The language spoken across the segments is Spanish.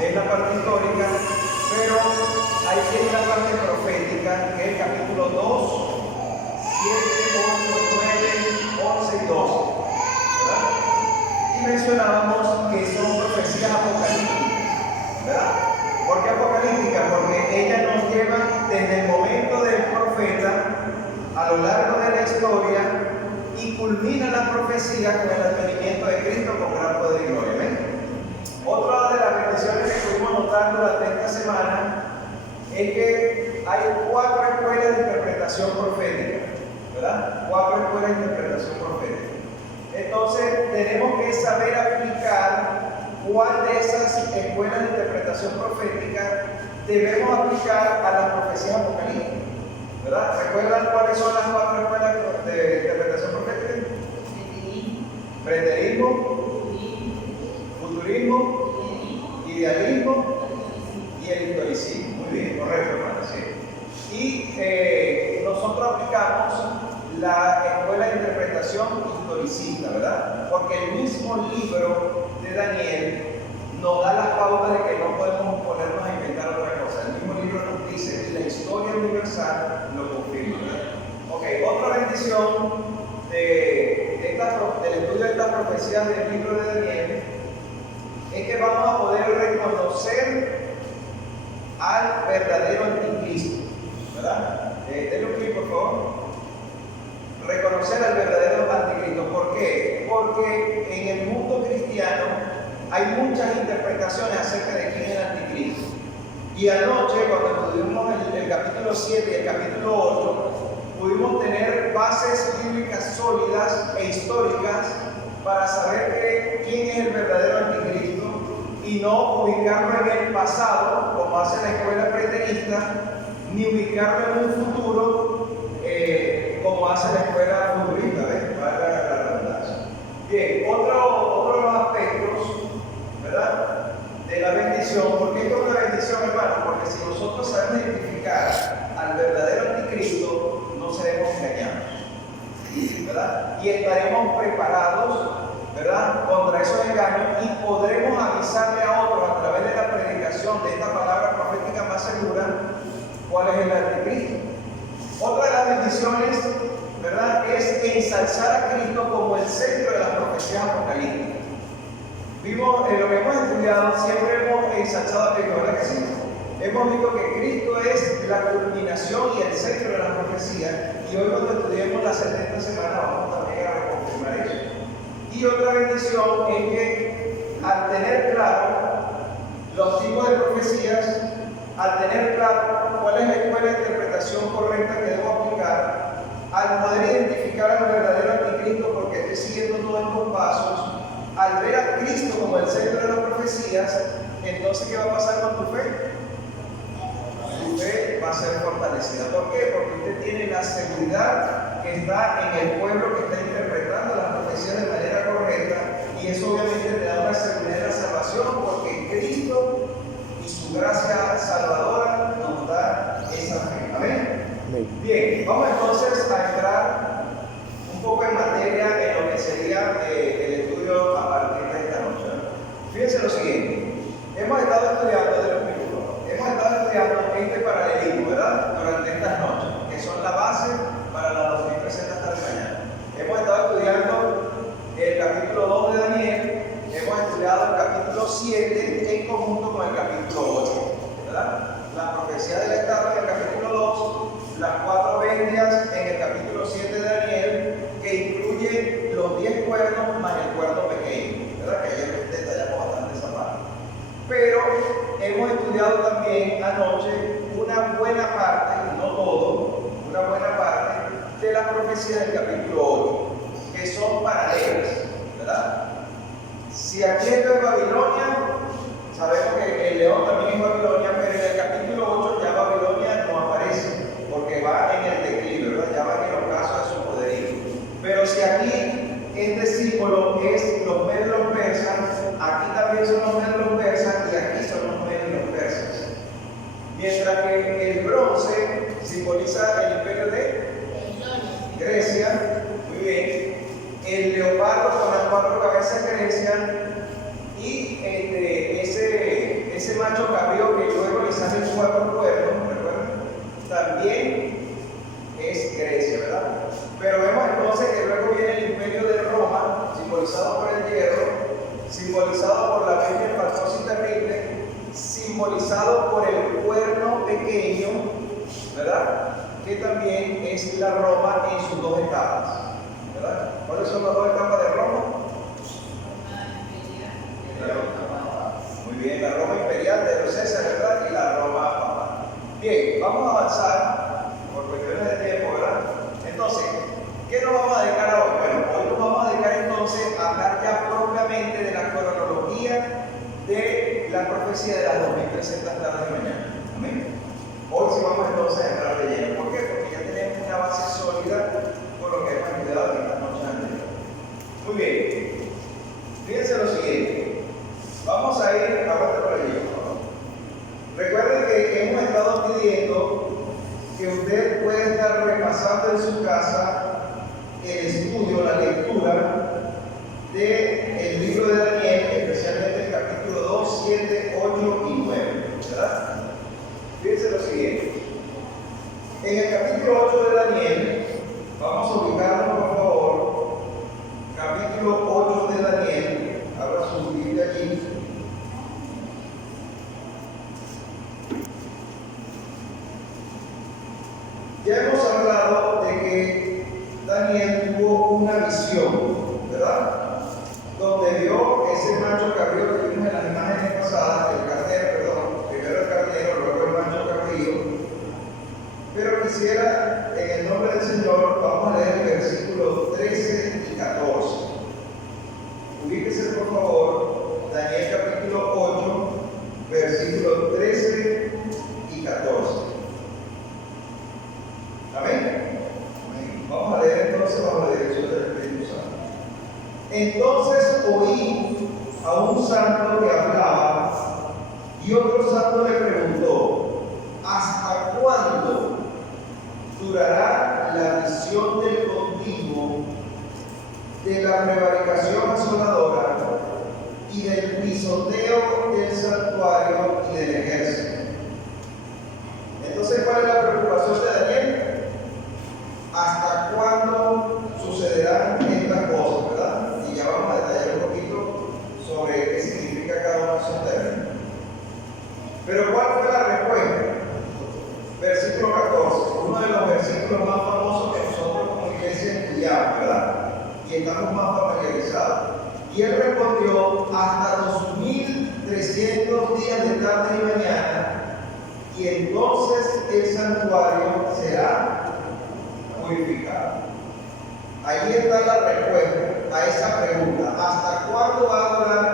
es la parte histórica, pero ahí tiene la parte profética, que es el capítulo 2, 7, 8, 9, 11 y 12. ¿Verdad? Y mencionábamos que son profecías apocalípticas, ¿verdad? ¿Por qué apocalípticas? Porque ellas nos llevan desde el momento del profeta a lo largo de la historia y culmina la profecía con el advenimiento de Cristo con gran poder y gloria. ¿Ven? Otra de las bendiciones que pudimos notar durante esta semana es que hay 4 escuelas de interpretación profética, ¿verdad? 4 escuelas de interpretación profética. Entonces, tenemos que saber aplicar cuál de esas escuelas de interpretación profética debemos aplicar a las profecías apocalípticas, ¿verdad? ¿Recuerdan cuáles son las 4 escuelas de interpretación profética? Preterismo, futurismo, idealismo y el historicismo. Muy bien, correcto, hermano, sí. Y nosotros aplicamos la escuela de interpretación historicista, ¿verdad? Porque el mismo libro de Daniel nos da las pautas de que no podemos ponernos a inventar otra cosa. El mismo libro nos dice, y la historia universal lo confirma, ¿verdad? Ok, otra bendición del estudio de estas profecías del libro de Daniel es que vamos a poder reconocer al verdadero anticristo, ¿verdad? Denle un clic, por favor. Reconocer al verdadero anticristo. ¿Por qué? Porque en el mundo cristiano hay muchas interpretaciones acerca de quién es el anticristo. Y anoche, cuando estudiamos el capítulo 7 y el capítulo 8, pudimos tener bases bíblicas sólidas e históricas para saber quién es el verdadero anticristo y no ubicarlo en el pasado, como hace la escuela preterista, ni ubicarlo en un futuro, como hace la escuela futurista, ¿ves? Para la redundancia. Bien, otro de los aspectos, ¿verdad?, de la bendición. ¿Por qué es una bendición, hermano? Porque si nosotros sabemos identificar al verdadero anticristo, no seremos engañados, ¿verdad? Y estaremos preparados, ¿verdad?, contra esos engaños, y podremos avisarle a otros a través de la predicación de esta palabra profética más segura cuál es el anticristo. Otra de las bendiciones, ¿verdad?, es ensalzar a Cristo como el centro de las profecías apocalípticas. Vimos en lo que hemos estudiado, siempre hemos ensalzado a Cristo, ¿verdad que sí? Hemos visto que Cristo es la culminación y el centro de las profecías, y hoy cuando estudiemos la 70 semana vamos también a reconfirmar eso. Y otra bendición es que al tener claro los tipos de profecías, al tener claro cuál es la escuela de interpretación correcta que debo aplicar, al poder identificar al verdadero anticristo porque estoy siguiendo todos estos pasos, al ver a Cristo como el centro de las profecías, entonces ¿qué va a pasar con tu fe? Tu fe va a ser fortalecida. ¿Por qué? Porque usted tiene la seguridad que está en el pueblo que está interpretando las profecías de manera correcta, y eso obviamente te da una seguridad de la salvación porque Cristo y su gracia salvadora nos da esa fe. ¿Amén? Bien, vamos entonces a entrar un poco en materia en lo que sería el estudio a partir de esta noche. Fíjense lo siguiente, hemos estado estudiando de los minutos, hemos estado estudiando este paralelismo, ¿verdad?, durante estas noches, que son la base para la doctrina presente hasta mañana. Hemos estado estudiando el capítulo 2 de Daniel, hemos estudiado el capítulo 7 en conjunto con el capítulo 8, ¿verdad? La profecía del Estado en el capítulo 2, las 4 bestias en el capítulo 7 de Daniel, que incluye los 10 cuernos más el cuerno pequeño, ¿verdad? Que ayer detallamos bastante esa parte. Pero hemos estudiado también anoche una buena parte, no todo, una buena parte de las profecías del capítulo 8, que son paralelas, ¿verdad? Si aquí esto es Babilonia, sabemos que el león también es Babilonia, pero en el capítulo 8 ya Babilonia no aparece, porque va en el declive, ¿verdad? Ya va en el ocaso de su poderío. Pero si aquí este símbolo es los medios persas, aquí también son los medios persas y aquí son los medios persas. Mientras que el bronce simboliza el imperio de Grecia, muy bien. El leopardo con las 4 cabezas Grecia, y ese simbolizado por el hierro, simbolizado por la bestia espantosa y terrible, simbolizado por el cuerno pequeño, ¿verdad? Que también es la Roma en sus dos etapas, ¿verdad? ¿Cuáles son las dos etapas de Roma? Muy bien, la Roma imperial de los César, ¿verdad? Y la Roma papal. Bien, vamos a avanzar por cuestiones de tiempo, ¿verdad? Entonces, ¿qué nos vamos a dedicar hoy? Bueno, hoy nos vamos a dedicar entonces a hablar ya propiamente de la cronología de la profecía de las 2300 tardes de mañana. Amén. Hoy sí vamos entonces a entrar de lleno. ¿Por qué? Porque ya tenemos una base sólida por lo que hemos estudiado en las noches anteriores. Muy bien. Fíjense lo siguiente. Vamos a ir a vuelta por allí, por favor. Recuerden que hemos estado pidiendo que usted pueda estar repasando en su casa el estudio, la lectura del libro de Daniel, especialmente el capítulo 2, 7, 8 y 9, ¿verdad? Fíjense lo siguiente. En el capítulo 8 de Daniel, vamos a ubicarnos por favor, capítulo 8 de Daniel, abra su Biblia allí. Ya hemos hablado de que Daniel tuvo una visión, ¿verdad? Donde vio ese macho cabrío que vimos en las imágenes pasadas, el carnero, perdón, primero el carnero, luego el macho cabrío. Pero quisiera, en el nombre del Señor, vamos a leer el versículo 13 y 14. Ubíquese por favor, Daniel capítulo 8, versículos 13 y 14. Amén. Vamos a leer entonces bajo la dirección del Espíritu Santo. Entonces oí a un santo que hablaba, y otro santo le preguntó: ¿hasta cuándo durará la visión del continuo, de la prevaricación asoladora y del pisoteo del santuario y del ejército? Entonces, ¿cuál es la preocupación de Daniel? ¿Hasta cuándo sucederán estas cosas, verdad? Y ya vamos a detallar un poquito sobre qué significa cada uno de esos términos. Pero ¿cuál fue la respuesta? Versículo 14, uno de los versículos más famosos que nosotros como iglesia estudiamos, ¿verdad? Y estamos más familiarizados. Y él respondió: hasta 2300 días de tarde y mañana, y entonces el santuario será purificado. Ahí está la respuesta a esa pregunta. ¿Hasta cuándo va a durar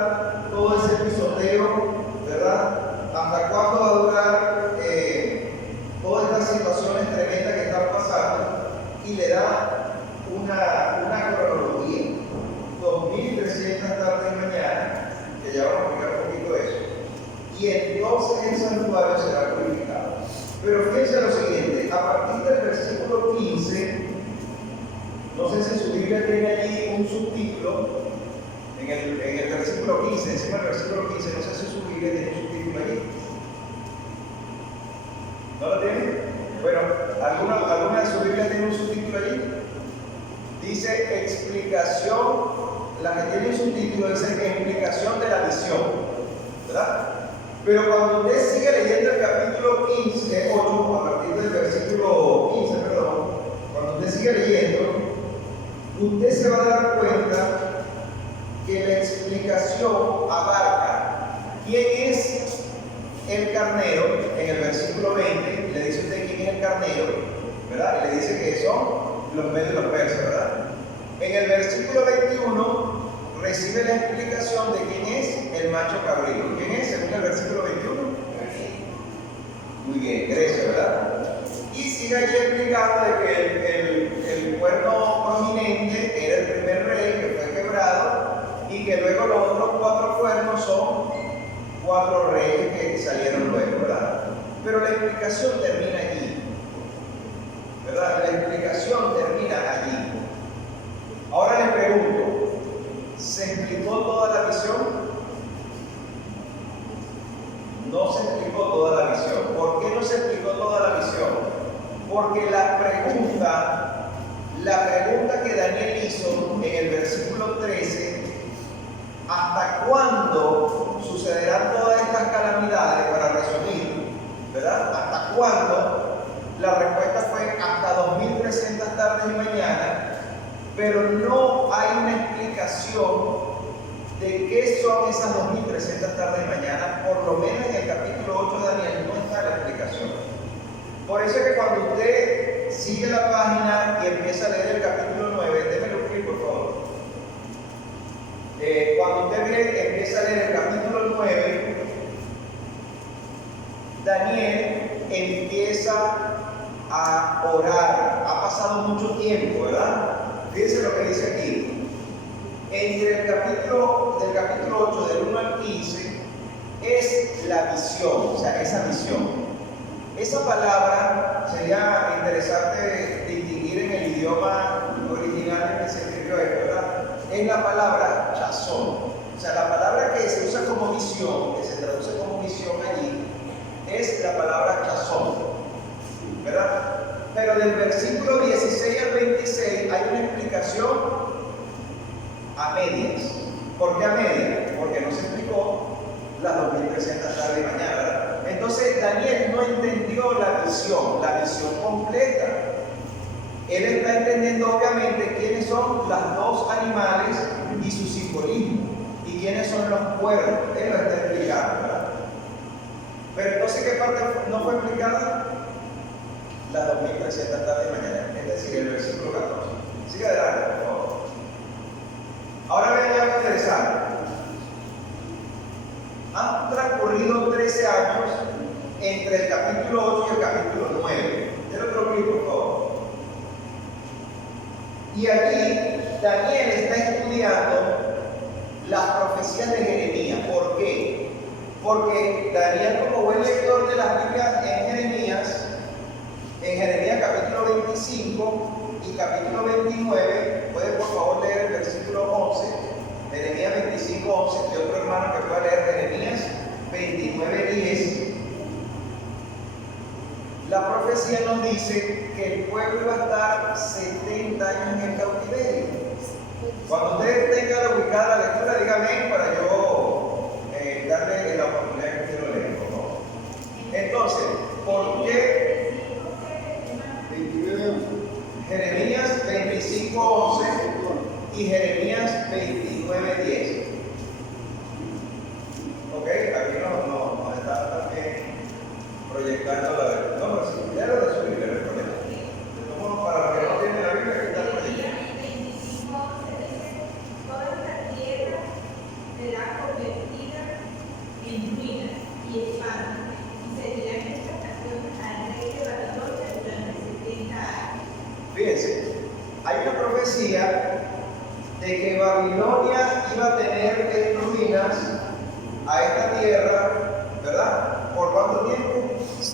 todo ese pisoteo, verdad? ¿Hasta cuándo va a durar todas estas situaciones tremendas que están pasando? Y le da una cronología. 2300 tardes y mañana, que ya vamos a explicar un poquito de eso. Y entonces el santuario será purificado. Pero fíjense lo siguiente, a partir del versículo 15, no sé si su Biblia tiene allí un subtítulo, en el versículo 15, encima del versículo 15, no sé si su Biblia tiene un subtítulo allí. ¿No lo tiene? Bueno, ¿alguna de su Biblia tiene un subtítulo allí? Dice explicación, la que tiene un subtítulo dice explicación de la visión, ¿verdad? Pero cuando usted sigue leyendo el capítulo 15, 8, a partir del versículo 15, perdón, cuando usted sigue leyendo, usted se va a dar cuenta que la explicación abarca quién es el carnero en el versículo 20, le dice usted quién es el carnero, ¿verdad? Y le dice que son los medios de los persas, ¿verdad? En el versículo 21 recibe la explicación de quién es el macho cabrío. ¿Quién es según el versículo 21? Muy bien, Grecia, ¿verdad? Y sigue allí explicando de que el cuerno prominente era el primer rey que fue quebrado y que luego los otros 4 cuernos son 4 reyes que salieron luego, ¿verdad? Pero la explicación termina allí, ¿verdad? La explicación termina allí. Ahora les pregunto, ¿se explicó toda la visión? No se explicó toda la visión. ¿Por qué no se explicó toda la visión? Porque la pregunta que Daniel hizo en el versículo 13 cuándo? La respuesta fue hasta 2300 tardes y mañanas, pero no hay una explicación de qué son esas 2300 tardes y mañanas. Por lo menos en el capítulo 8 de Daniel no está la explicación. Por eso es que cuando usted sigue la página y empieza a leer el capítulo 9, démelo un clic por favor. Cuando usted empieza a leer el capítulo 9, Daniel empieza a orar. Ha pasado mucho tiempo, ¿verdad? Fíjense lo que dice aquí. Entre el capítulo 8, del 1 al 15, es la visión, o sea, esa visión. Esa palabra sería interesante distinguir en el idioma original en que se escribió esto, ¿verdad? Es la palabra chazón. O sea, la palabra que se usa como visión, que se traduce como visión allí, es la palabra chazón, ¿verdad? Pero del versículo 16 al 26 hay una explicación a medias. ¿Por qué a medias? Porque no se explicó las 2300 tardes y mañana, ¿verdad? Entonces Daniel no entendió la visión completa. Él está entendiendo obviamente quiénes son los dos animales y su simbolismo, y quiénes son los cuernos. Él lo está explicando, ¿verdad? Pero entonces, ¿qué parte no fue explicada? Las 2300 tardes y mañana, es decir, el versículo 14. Sigue adelante, por favor. Ahora vean algo interesante. Han transcurrido 13 años entre el capítulo 8 y el capítulo 9. Yo lo creo, por favor. Y aquí Daniel está estudiando las profecías de Jeremías. ¿Por qué? Porque Daniel, como buen lector de las Biblias en Jeremías capítulo 25 y capítulo 29, puede por favor leer el versículo 11, Jeremías 25, 11, y otro hermano que pueda leer Jeremías 29, 10. La profecía nos dice que el pueblo va a estar 70 años en el cautiverio. Cuando usted tenga ubicada la lectura, dígame para yo darle la oportunidad que usted lo lea, por favor. Entonces, ¿por qué Jeremías 25, 11 y Jeremías 29, 10? Ok, aquí nos está también proyectando la verdad. No, pero si ya lo de su Biblia, no hay problema. Como para los que no tienen la Biblia, que está proyectando. Toda la tierra será convertida en ruinas y espanto, y se dirá en esta ocasión al rey de Babilonia durante 70 años. Fíjense, hay una profecía de que Babilonia iba a tener en ruinas a esta tierra, ¿verdad? ¿Por cuánto tiempo?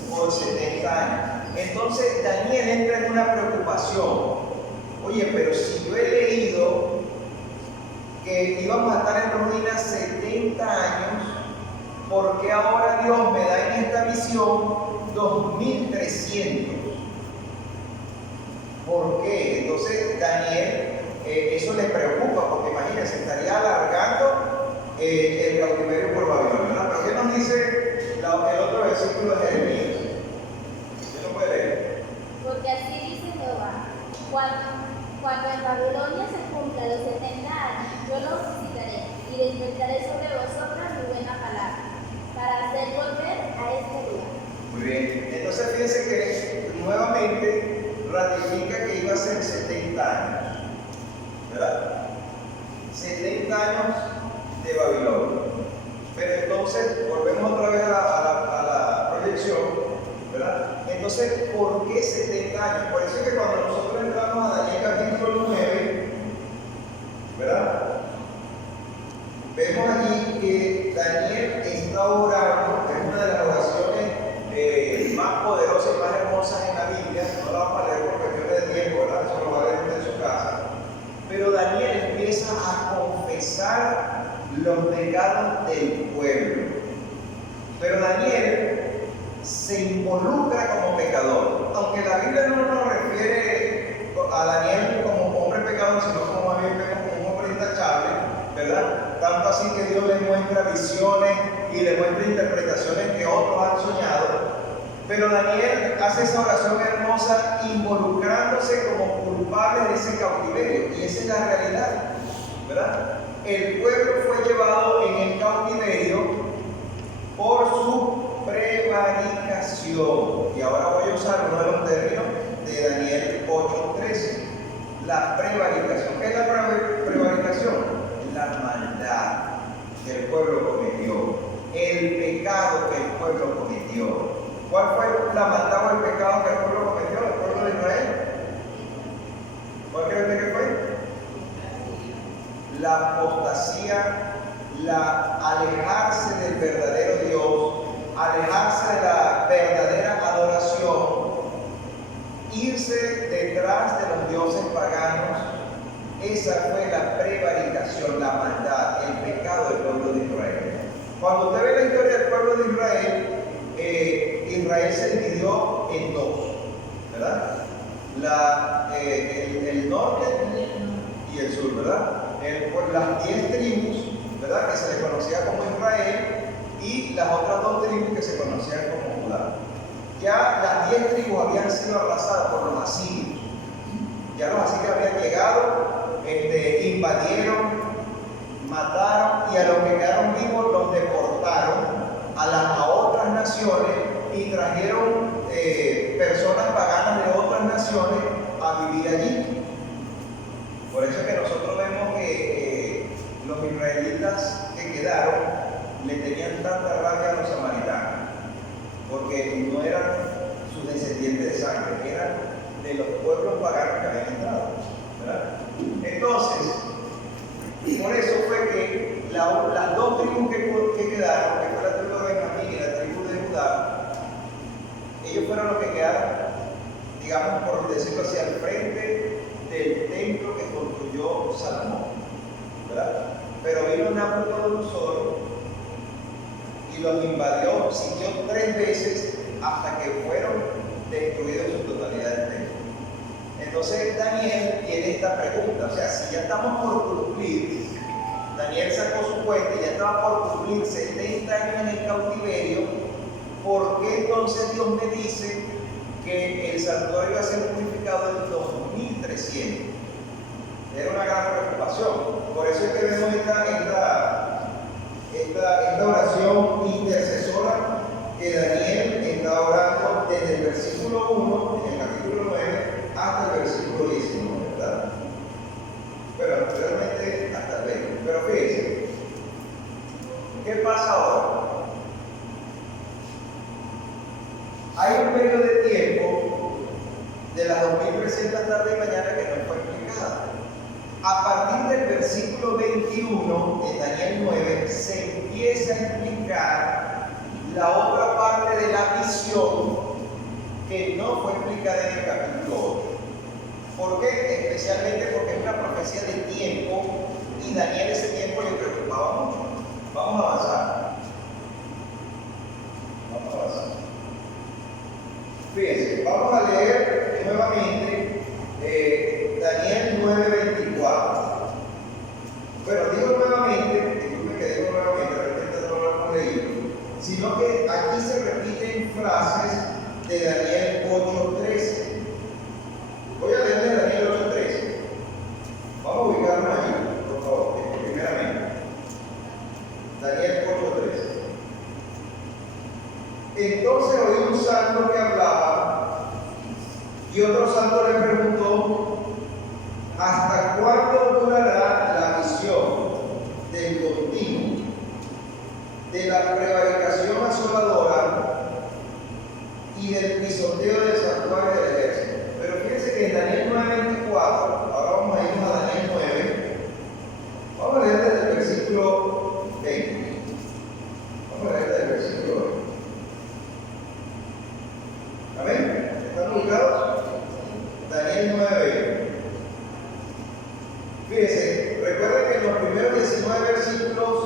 Por 70 años. Entonces Daniel entra en una preocupación. Oye, pero si yo he leído que íbamos a estar en ruinas 70 años, ¿por qué ahora Dios me da en esta visión 2300? ¿Por qué? Entonces Daniel, eso le preocupa, porque imagínense, estaría alargando el cautiverio por Babilonia, ¿verdad? Pero ¿qué nos dice el otro versículo de Jeremías? ¿Usted lo puede leer? Porque así dice Jehová, cuando en Babilonia se cumplan los 70 años, yo los visitaré y despertaré sobre vosotros mi buena palabra, para hacer volver a este lugar. Muy bien, entonces fíjense que nuevamente ratifica que iba a ser 70 años, ¿verdad? 70 años de Babilonia. Pero entonces, volvemos otra vez a la proyección, ¿verdad? Entonces, ¿por qué 70 años? Por eso es que cuando nosotros entramos a Daniel capítulo 9, ¿verdad? Vemos aquí que Daniel está orando, es una de las oraciones más poderosas y más hermosas en la Biblia. No la vamos a leer por cuestiones de tiempo, ¿verdad? Eso lo va a leer usted en su casa. Pero Daniel empieza a confesar los pecados del pueblo. Pero Daniel se involucra como pecador. Aunque la Biblia no nos refiere a Daniel como hombre pecador, sino como más bien como un hombre intachable, ¿verdad? Tanto así que Dios le muestra visiones y le muestra interpretaciones que otros han soñado. Pero Daniel hace esa oración hermosa involucrándose como culpable de ese cautiverio. Y esa es la realidad, ¿verdad? El pueblo fue llevado en el cautiverio por su prevaricación. Y ahora voy a usar uno de los términos de Daniel 8:13. La prevaricación. ¿Qué es la prevaricación? La maldad que el pueblo cometió, el pecado que el pueblo cometió. ¿Cuál fue la maldad o el pecado que el pueblo cometió, el pueblo de Israel? ¿Cuál creen que fue? La apostasía, alejarse del verdadero Dios, alejarse de la verdadera adoración, irse detrás de los dioses paganos. Esa fue la prevaricación, la maldad, el pecado del pueblo de Israel. Cuando usted ve la historia del pueblo de Israel, Israel se dividió en dos, ¿verdad? El norte y el sur, ¿verdad? Las 10 tribus, ¿verdad? Que se les conocía como Israel, y las otras 2 tribus que se conocían como Judá. Ya las 10 tribus habían sido arrasadas por los asirios. Ya los asirios habían llegado, invadieron, mataron, y a los que quedaron vivos los deportaron a otras naciones y trajeron personas paganas de otras naciones a vivir allí. Por eso es que nosotros vemos que los israelitas que quedaron le tenían tanta rabia a los samaritanos, porque no eran sus descendientes de sangre, eran de los pueblos paganos que habían entrado, ¿verdad? Entonces, por eso fue que las 2 tribus que quedaron, que fue la tribu de Benjamín y la tribu de Judá, ellos fueron los que quedaron, digamos, por decirlo así, al frente del templo que construyó Salomón, ¿verdad? Pero vino Nabucodonosor y los invadió, siguió 3 veces hasta que fueron destruidos en su totalidad el templo. Entonces Daniel tiene esta pregunta, o sea, si ya estamos por cumplir, Daniel sacó su cuenta y ya estaba por cumplir 70 años en el cautiverio, ¿por qué entonces Dios me dice que el santuario iba a ser purificado en 2300? Era una gran preocupación. Por eso es que vemos esta oración intercesora que Daniel está orando desde el versículo 1, en el capítulo 9, hasta el versículo 19, ¿verdad? Pero realmente hasta el 20. Pero fíjense, ¿qué pasa ahora? Hay un periodo de tiempo de las 2300 tarde y mañana que no fue explicada. A partir del versículo 21 de Daniel 9 se empieza a explicar la otra parte de la visión que no fue explicada en el capítulo 8. ¿Por qué? Especialmente porque es una profecía de tiempo y Daniel ese tiempo le preocupaba mucho. Vamos a avanzar. Fíjense, vamos a leer nuevamente Daniel 9:24. Pero digo nuevamente, disculpen que digo nuevamente, de repente no lo hemos leído, sino que aquí se repiten frases de Daniel 8:13. Voy a leer de Daniel 8:13. Vamos a ubicarnos allí, por favor, primeramente. Daniel 8:13. Entonces oí un santo que hablaba, y otro santo le preguntó: ¿hasta cuándo durará la visión del continuo, de la prevaricación asoladora y del pisoteo del santuario del ejército? Pero fíjense que en Daniel 9:24, ahora vamos a irnos a Daniel 9, vamos a leer desde el versículo 20. Vamos a leer desde el versículo 20. ¿Amén? ¿Están ubicados? Daniel 9:20. Fíjense, recuerden que en los primeros 19 versículos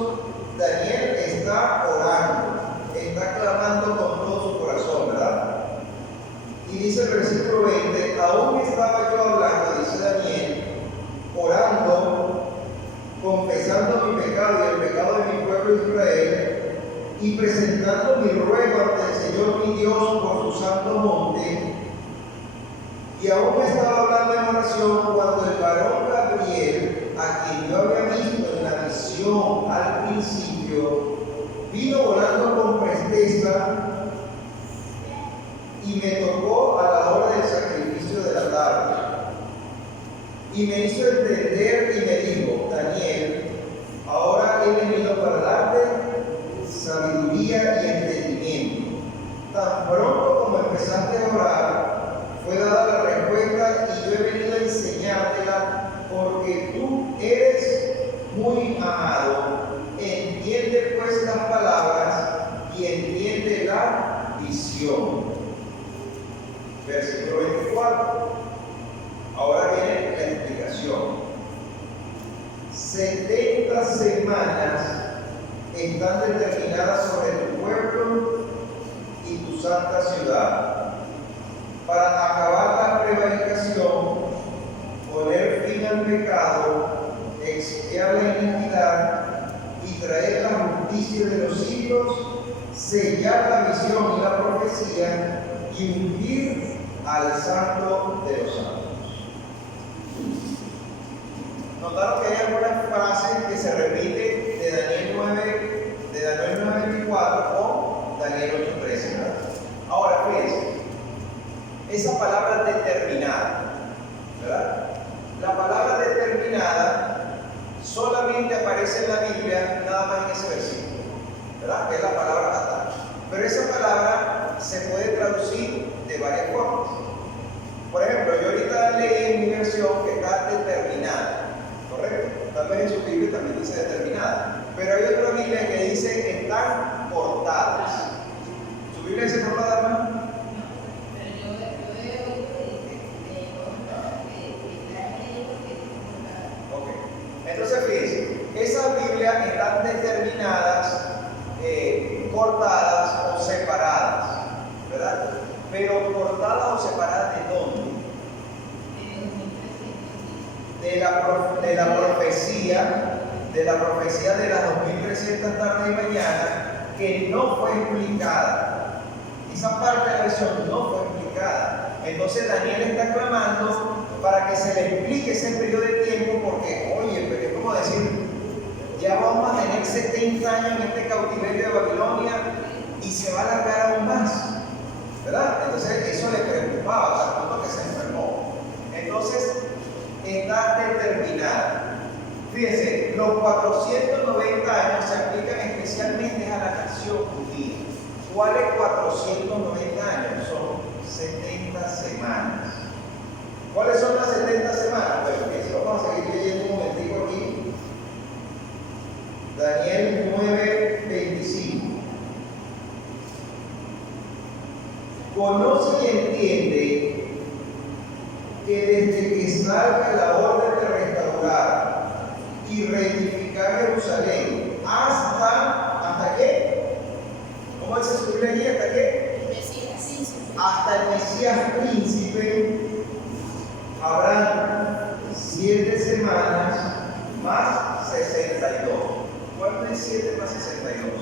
Daniel está orando, está clamando con todo su corazón, ¿verdad? Y dice el versículo 20: aún estaba yo hablando, dice Daniel, orando, confesando mi pecado y el pecado de mi pueblo Israel, y presentando mi ruego ante el Señor mi Dios por su santo monte. Y aún estaba hablando en oración cuando el varón Gabriel, a quien yo había visto en la visión al principio, vino volando con presteza y me tocó a la hora del sacrificio de la tarde. Y me hizo entender y me dijo: Daniel, ahora he venido para darte sabiduría y entendimiento. Tan pronto como empezaste a orar, fue dada la respuesta y yo he venido a enseñártela porque tú eres muy amado. Entiende pues las palabras y entiende la visión. Versículo 24. Ahora viene la explicación. 70 semanas están determinadas sobre tu pueblo y tu santa ciudad, para acabar la prevaricación, poner fin al pecado, expiar la iniquidad y traer la justicia de los siglos, sellar la visión y la profecía y ungir al santo de los santos. Notaron que hay algunas frases que se repiten de Daniel 9:24 o Daniel 8:13, ¿verdad? Ahora, fíjense, esa palabra determinada, ¿verdad? La palabra determinada solamente aparece en la Biblia nada más en ese versículo, ¿verdad? Que es la palabra matar. Pero esa palabra se puede traducir de varias formas. Por ejemplo, yo ahorita leí en mi versión que está determinada, ¿correcto? Tal vez en su Biblia también dice determinada, pero hay otra Biblia que dice que están cortadas. ¿Su Biblia dice cortada, hermano? Entonces, fíjense, esas Biblias están determinadas, cortadas o separadas, ¿verdad? Pero cortadas o separadas ¿de dónde? De la profecía de las 2300 tardes y mañanas, que no fue explicada. Esa parte de la visión no fue explicada. Entonces Daniel está clamando para que se le explique ese periodo de tiempo, porque, oye, pero es como decir, ya vamos a tener 70 años en este cautiverio de Babilonia y se va a alargar aún más, ¿verdad? Entonces eso le preocupaba hasta el punto que se enfermó. Entonces está determinada. Fíjense, los 490 años se aplican especialmente a la nación judía. ¿Cuáles 490 años? Son 70 semanas. ¿Cuáles son las 70 semanas? Bueno, fíjense, vamos a seguir leyendo un momentico aquí. Daniel 9:25. Conoce y entiende que desde que salga la orden de restaurar y reedificar Jerusalén ¿hasta qué? ¿Cómo dice su Biblia allí? ¿Hasta qué? Hasta el Mesías príncipe habrán 7 semanas más 62. ¿Cuánto es 7 más 62?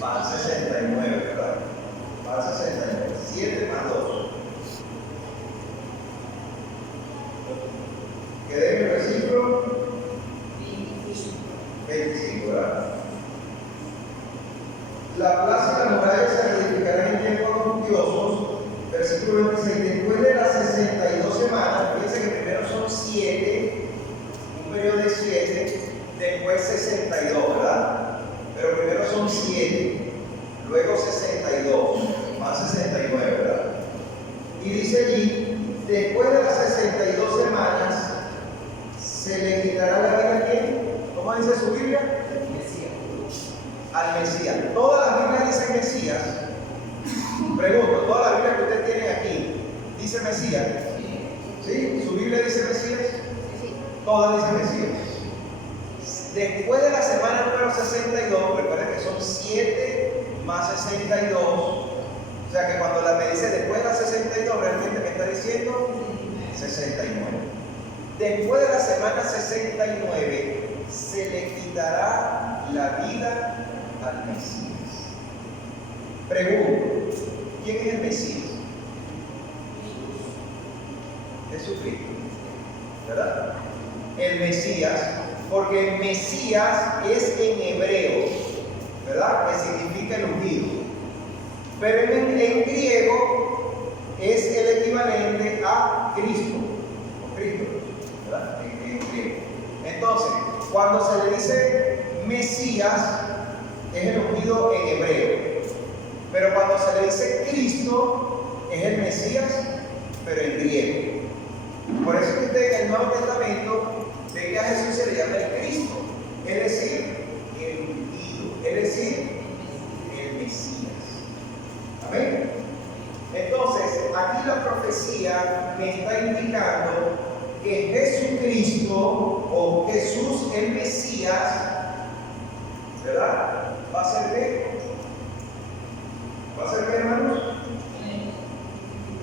Más 69, ¿verdad? Más 69. 7 más 2. Quedé en el versículo 25, ¿verdad? La plaza y la muralla se reedificarán en tiempos angustiosos. Versículo 26. Después de las 62 semanas, fíjense que primero son 7, un periodo de 7, después 62, ¿verdad? Pero primero son 7, luego 62, más 69, ¿verdad? Y dice allí, después de las 62 semanas, se le quitará la vida a quién. ¿Cómo dice su Biblia? Al Mesías. Todas las Biblias dicen Mesías. Pregunto, ¿todas las Biblias que usted tiene aquí dice Mesías? ¿Sí? ¿Su Biblia dice Mesías? Todas dicen Mesías. Después de la semana número 62, recuerden que son 7 más 62. O sea que cuando me dice después de la 62, realmente me está diciendo 69. Después de la semana 69, se le quitará la vida al Mesías. Pregunto, ¿quién es el Mesías? Jesucristo, ¿verdad? El Mesías, porque Mesías es en hebreo, ¿verdad? Que significa el ungido. Pero en griego es el equivalente a Cristo, o Cristo, ¿verdad? En griego. Entonces, cuando se le dice Mesías, es el ungido en hebreo. Pero cuando se le dice Cristo, es el Mesías, pero en griego. Por eso que usted en el Nuevo Testamento ve que a Jesús se le llama el Cristo, es decir, el ungido, es decir, el Mesías. Amén. Entonces, aquí la profecía me está indicando que Jesucristo o Jesús el Mesías, ¿verdad? ¿Va a ser qué? ¿Va a ser qué, hermanos?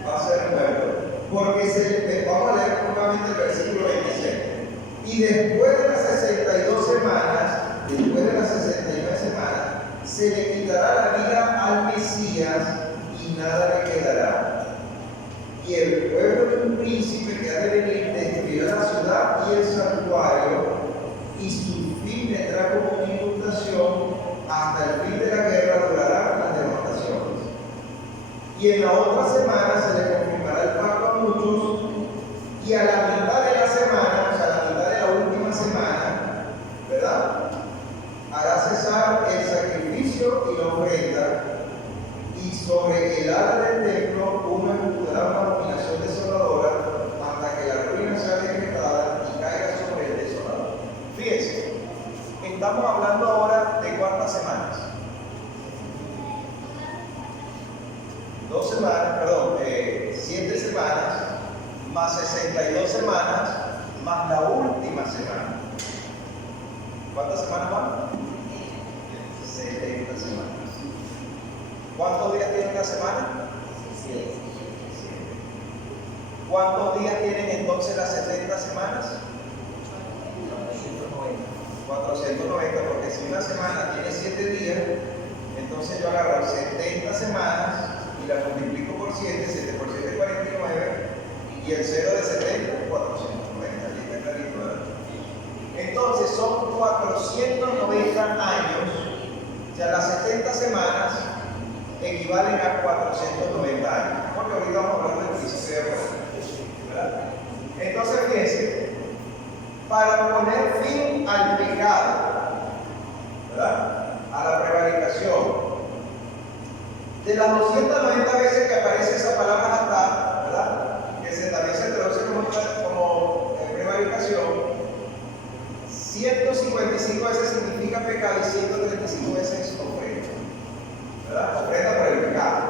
Va a ser muerto. Porque vamos a leer nuevamente el versículo 27. Y después de las 62 semanas, después de las 69 semanas, se le quitará la vida al Mesías y nada le quedará. Y el pueblo de un príncipe que ha de venir destruirá la ciudad y el santuario, y su fin vendrá como una inundación, hasta el fin de la guerra durarán las devastaciones. Y en la otra semana se le confirmará el pacto a muchos, y a la mitad de la semana, o sea, a la mitad de la última semana, ¿verdad? Hará cesar el sacrificio y la ofrenda, y sobre el ala del templo uno ejecutará una abominación desoladora hasta que la ruina sea decretada y caiga sobre el desolador. Fíjense, estamos hablando ahora de cuántas semanas. 2 semanas, perdón, 7 semanas, más 62 semanas, más la última semana. ¿Cuántas semanas van? 70 semanas. ¿Cuántos días tiene una semana? 7. ¿Cuántos días tienen entonces las 70 semanas? 490, porque si una semana tiene 7 días, entonces yo agarro 70 semanas y la multiplico por 7, 7 por 7 es 49, y el 0 de 70 es 490, aquí está clarito, ¿verdad? Entonces son 490 años, o sea, las 70 semanas equivalen a 490 años, porque ahorita vamos a hablar del principio de ¿verdad? Entonces, fíjense, para poner fin al pecado, ¿verdad? A la prevaricación, de las 290 veces que aparece esa palabra hasta, ¿verdad? Que también se traduce como prevaricación, 155 veces significa pecado y 135 veces ofrenda, ¿verdad? Ofrenda por el pecado.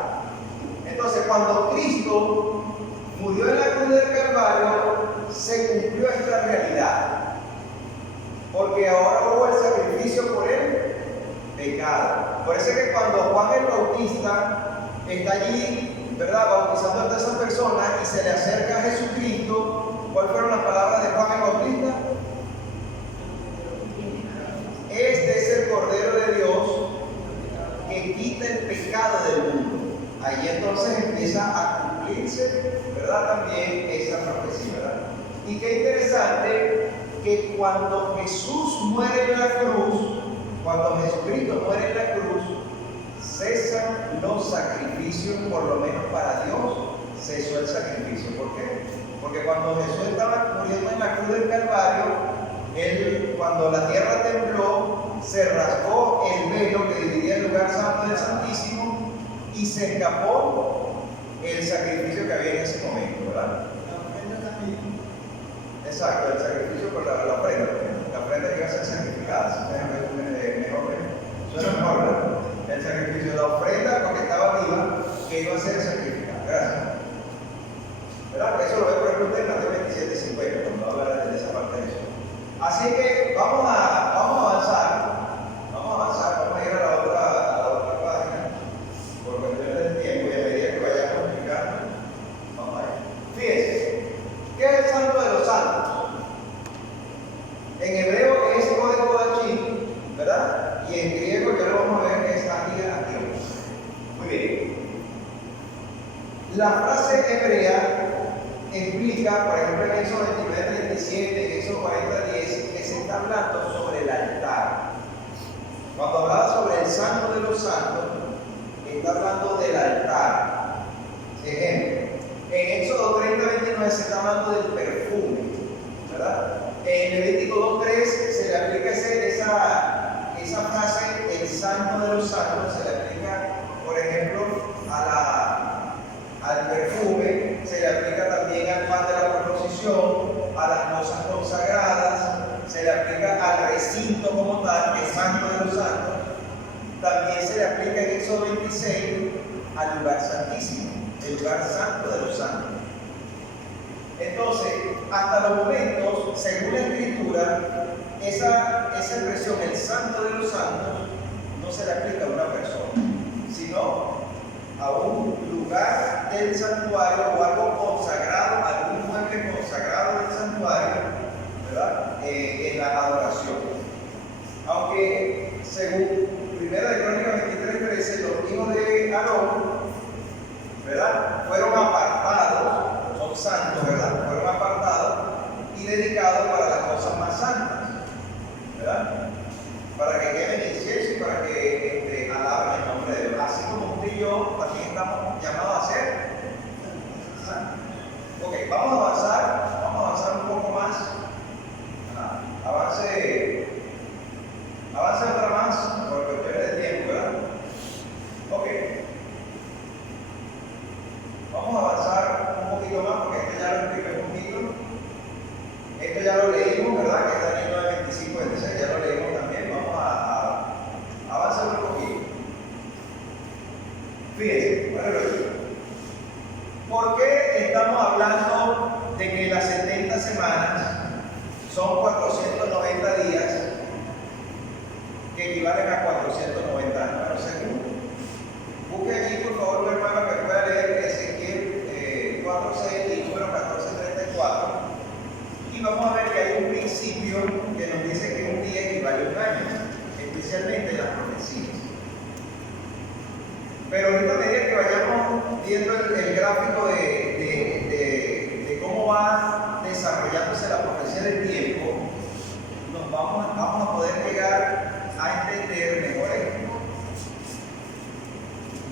Entonces, cuando Cristo murió en la cruz del Calvario, se cumplió esta realidad, porque ahora hubo el sacrificio por el pecado. Por eso es que cuando Juan el Bautista está allí, ¿verdad?, bautizando a todas esas personas y se le acerca a Jesucristo, ¿cuáles fueron las palabras de Juan el Bautista? Este es el Cordero de Dios que quita el pecado del mundo. Ahí entonces empieza a cumplirse, ¿verdad?, también esa profecía, ¿verdad? Y qué interesante que cuando Jesús muere en la cruz, cuando Jesucristo muere en la cruz, cesan los sacrificios, por lo menos para Dios, cesó el sacrificio. ¿Por qué? Porque cuando Jesús estaba muriendo en la cruz del Calvario, cuando la tierra tembló, se rasgó el velo que dividía el lugar santo del Santísimo y se escapó el sacrificio que había en ese momento, ¿verdad? Exacto, el sacrificio por la ofrenda. La ofrenda que iba a ser sacrificada. Suena mejor, ¿verdad? El sacrificio, la ofrenda porque estaba viva, que iba a ser sacrificada. Gracias. ¿Verdad? Eso lo ve por ejemplo usted en Mateo 27:50, cuando habla de esa parte de eso. Así que vamos a avanzar. Vamos a ir a la otra página, por cuestiones del tiempo y a medida que vayamos explicando. Vamos a ir. Fíjense, ¿qué es el santo de los santos? En hebreo es Código Kodashim, ¿verdad? Y en griego ya lo vamos a ver que es Agia Dios. Muy bien. La frase hebrea explica, por ejemplo, en Éxodo 29:37, en Éxodo 40:10, que se está hablando sobre el altar. Cuando hablaba sobre el santo de los santos, está hablando del altar. Ejemplo, en Éxodo 30:29 se está hablando del perfume, ¿verdad? En Levítico 2:3 se le aplica esa frase, el santo de los santos, se le aplica, por ejemplo, al perfume, se le aplica también al pan de la proposición, a las cosas consagradas, se le aplica al recinto como tal, el santo de los santos. También se le aplica en Éxodo 26 al lugar santísimo, el lugar santo de los santos. Entonces, hasta los momentos, según la Escritura, esa expresión, el santo de los santos, no se le aplica a una persona, sino a un lugar del santuario o algo consagrado, algún mueble consagrado del santuario, ¿verdad? En la adoración. Aunque, según 1 Crónicas 23:13, los hijos de Aarón, ¿verdad?, fueron apartados, son santos, ¿verdad?, fueron apartados y dedicados para las cosas más santas, ¿verdad?, para que quemen incienso y para que alaben el nombre de Dios. Así como usted y yo también estamos llamados a ser santos. Ok, vamos a avanzar un poco más. Avance otra más por cuestiones de tiempo, ¿verdad? Ok. Vamos a avanzar un poquito más porque esto ya lo expliqué un poquito. Esto ya lo leímos, ¿verdad? Que es Daniel 9:25-26, ya lo leímos también. Vamos a avanzar un poquito. Fíjense, bueno, ¿por qué estamos hablando de que las 70 semanas son 490 días que equivalen a 490 años? Bueno, según. Busque aquí, por favor, un hermano que pueda leer Ezequiel 4:6 y número 14:34. Y vamos a ver que hay un principio que nos dice que un día equivale a un año, especialmente en las profecías. Pero ahorita, a medida que vayamos viendo el gráfico de cómo va desarrollándose la profecía del tiempo, nos vamos a poder llegar a entender mejor esto.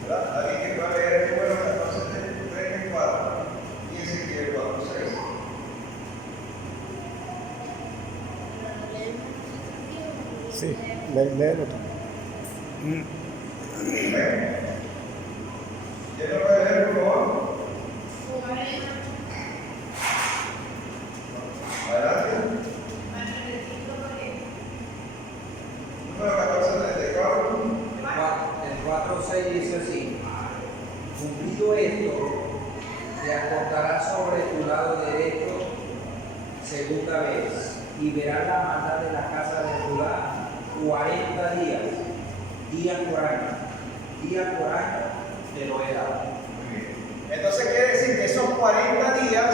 ¿Verdad? Alguien que pueda leer el número 14:34 y Ezequiel 4:6. Sí, léelo tú. ¿Quién lo puede leer, por favor? Adelante. Número 14:34. El 4:6 dice así: cumplido esto, te acostarás sobre tu lado derecho segunda vez, y verás la maldad de la casa de Judá 40 días, día por año, te lo he dado. Muy bien. Entonces quiere decir que esos 40 días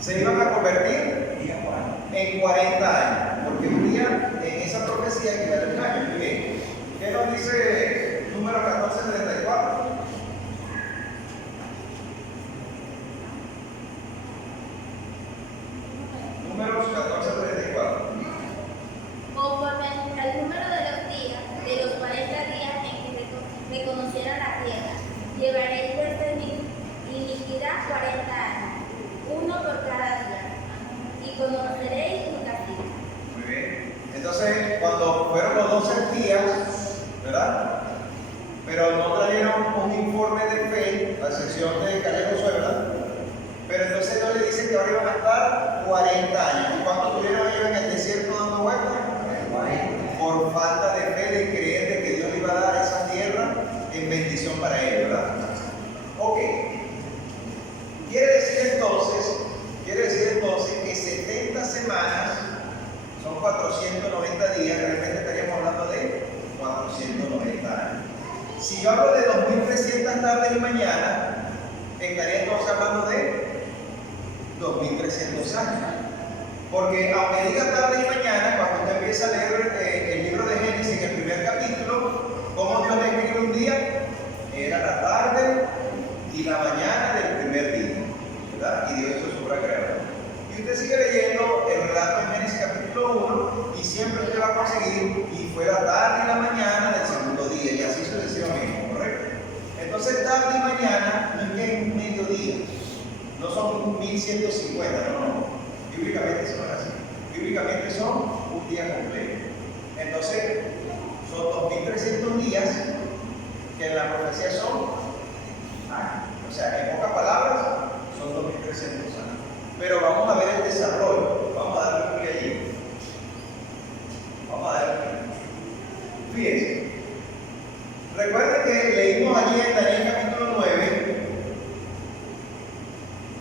se iban a convertir Día por año. en 40 años, porque un día en esa profecía equivale a un año. Muy bien. ¿Qué nos dice número 14:34? Números 14:34. Conforme al número de los días, de los 40 días en que reconocieran la tierra, llevaréis vuestra iniquidad 40 años, uno por cada día, y conoceréis mi castigo. Muy bien. Entonces, cuando fueron los 12 días, ¿verdad? Pero no trajeron un informe de fe, a excepción de Caleb y Josué, ¿verdad? Pero entonces no le dicen que ahora iban a estar 40 años. ¿Y cuánto tuvieron ellos en el desierto dando vueltas? 40. Por falta de fe, de creer de que Dios le iba a dar esa tierra en bendición para ellos, ¿verdad? Ok. Quiere decir entonces que 70 semanas son 490 días, realmente estaríamos hablando de 490 años. Si yo hablo de 2300 tardes y mañanas, estaría entonces hablando de 2300 años. Porque aunque diga tarde y mañana, cuando usted empieza a leer el libro de Génesis en el primer capítulo, ¿cómo Dios describe un día? Era la tarde y la mañana seguir y fue la tarde y la mañana del segundo día y así sucesivamente, ¿correcto? Entonces tarde y mañana no es que es un mediodía, no son 1150, no. Bíblicamente son así. Bíblicamente son un día completo. Entonces son 2300 días que en la profecía son años. O sea, en pocas palabras, son 2300 años. Pero vamos a ver el desarrollo. Vamos a darle clic allí. Vamos a darle clic. Fíjense. Recuerden que leímos allí en Daniel capítulo 9.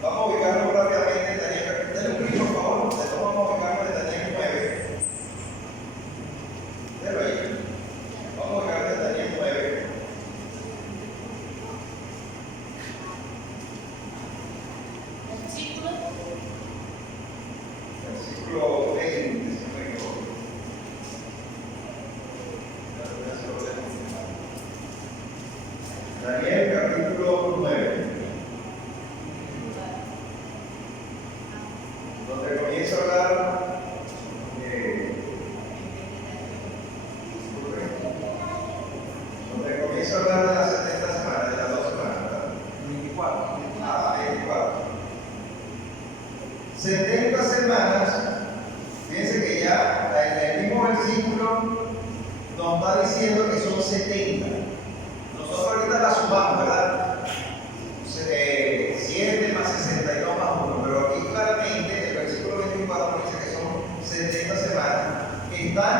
Vamos a ubicarlo rápidamente en Daniel capítulo 9. Denle un clic, por favor. Después vamos a ubicarlo en Daniel 9. Déjalo ahí. Vamos a ubicarlo en Daniel 9. Versículo 20, si no me equivoco. Daniel capítulo 9, donde comienza a hablar de las 70 semanas, de las 2 semanas, ¿verdad? 24. 24. 70 semanas, fíjense que ya en el mismo versículo nos va diciendo que son 70. Nosotros ahorita la sumamos, ¿verdad? 7 más 62 más 1, pero aquí claramente el versículo 24 dice que son 70 semanas que están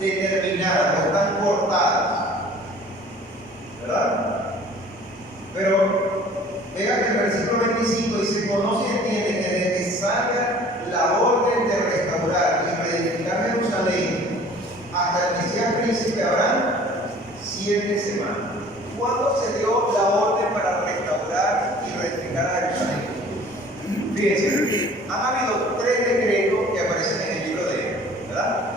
determinadas, no están cortadas, ¿verdad? Pero vea que el versículo 25 dice: conoce y entiende que desde que salga la orden de restaurar y reedificar Jerusalén hasta el Mesías príncipe habrán 7 semanas. ¿Cuándo se dio la orden para restaurar y reedificar a Jerusalén? Fíjense, han habido 3 decretos que aparecen en el libro de él, ¿verdad?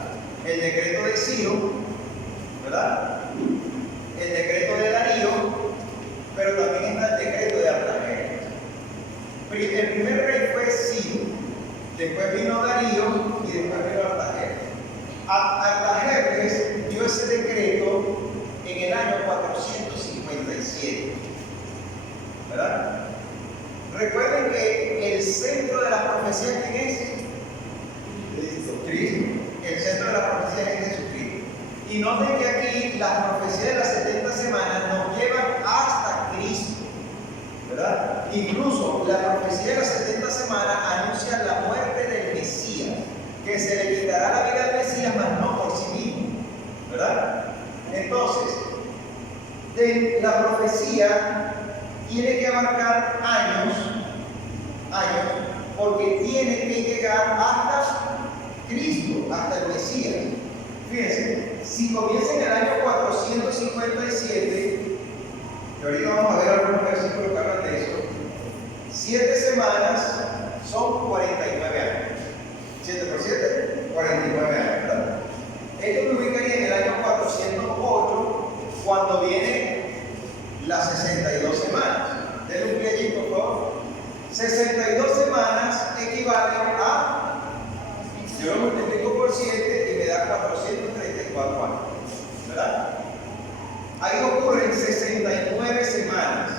El decreto de Ciro, ¿verdad? El decreto de Darío, pero también está el decreto de Artajerjes. El primer rey fue Ciro, después vino Darío y después vino Artajerjes. Artajerjes dio ese decreto en el año 457, ¿verdad? Recuerden que el centro de la profecía, ¿quién es? Cristo. El centro de la profecía es Jesucristo. Y noten que aquí las profecías de las 70 semanas nos llevan hasta Cristo, ¿verdad? Incluso la profecía de las 70 semanas anuncia la muerte del Mesías, que se le quitará la vida al Mesías, mas no por sí mismo, ¿verdad? Entonces, la profecía tiene que abarcar años, porque tiene que llegar hasta Cristo, hasta el Mesías. Fíjense, si comienza en el año 457, y ahorita vamos a ver algunos versículos que hablan de eso, 7 semanas son 49 años. 7 por 7, 49 años, ¿verdad? Esto me ubicaría en el año 408, cuando vienen las 62 semanas. Denle un pie allí, por favor. 62 semanas equivalen a, yo lo multiplico por 7 y me da 434 años, ¿verdad? Ahí ocurren 69 semanas.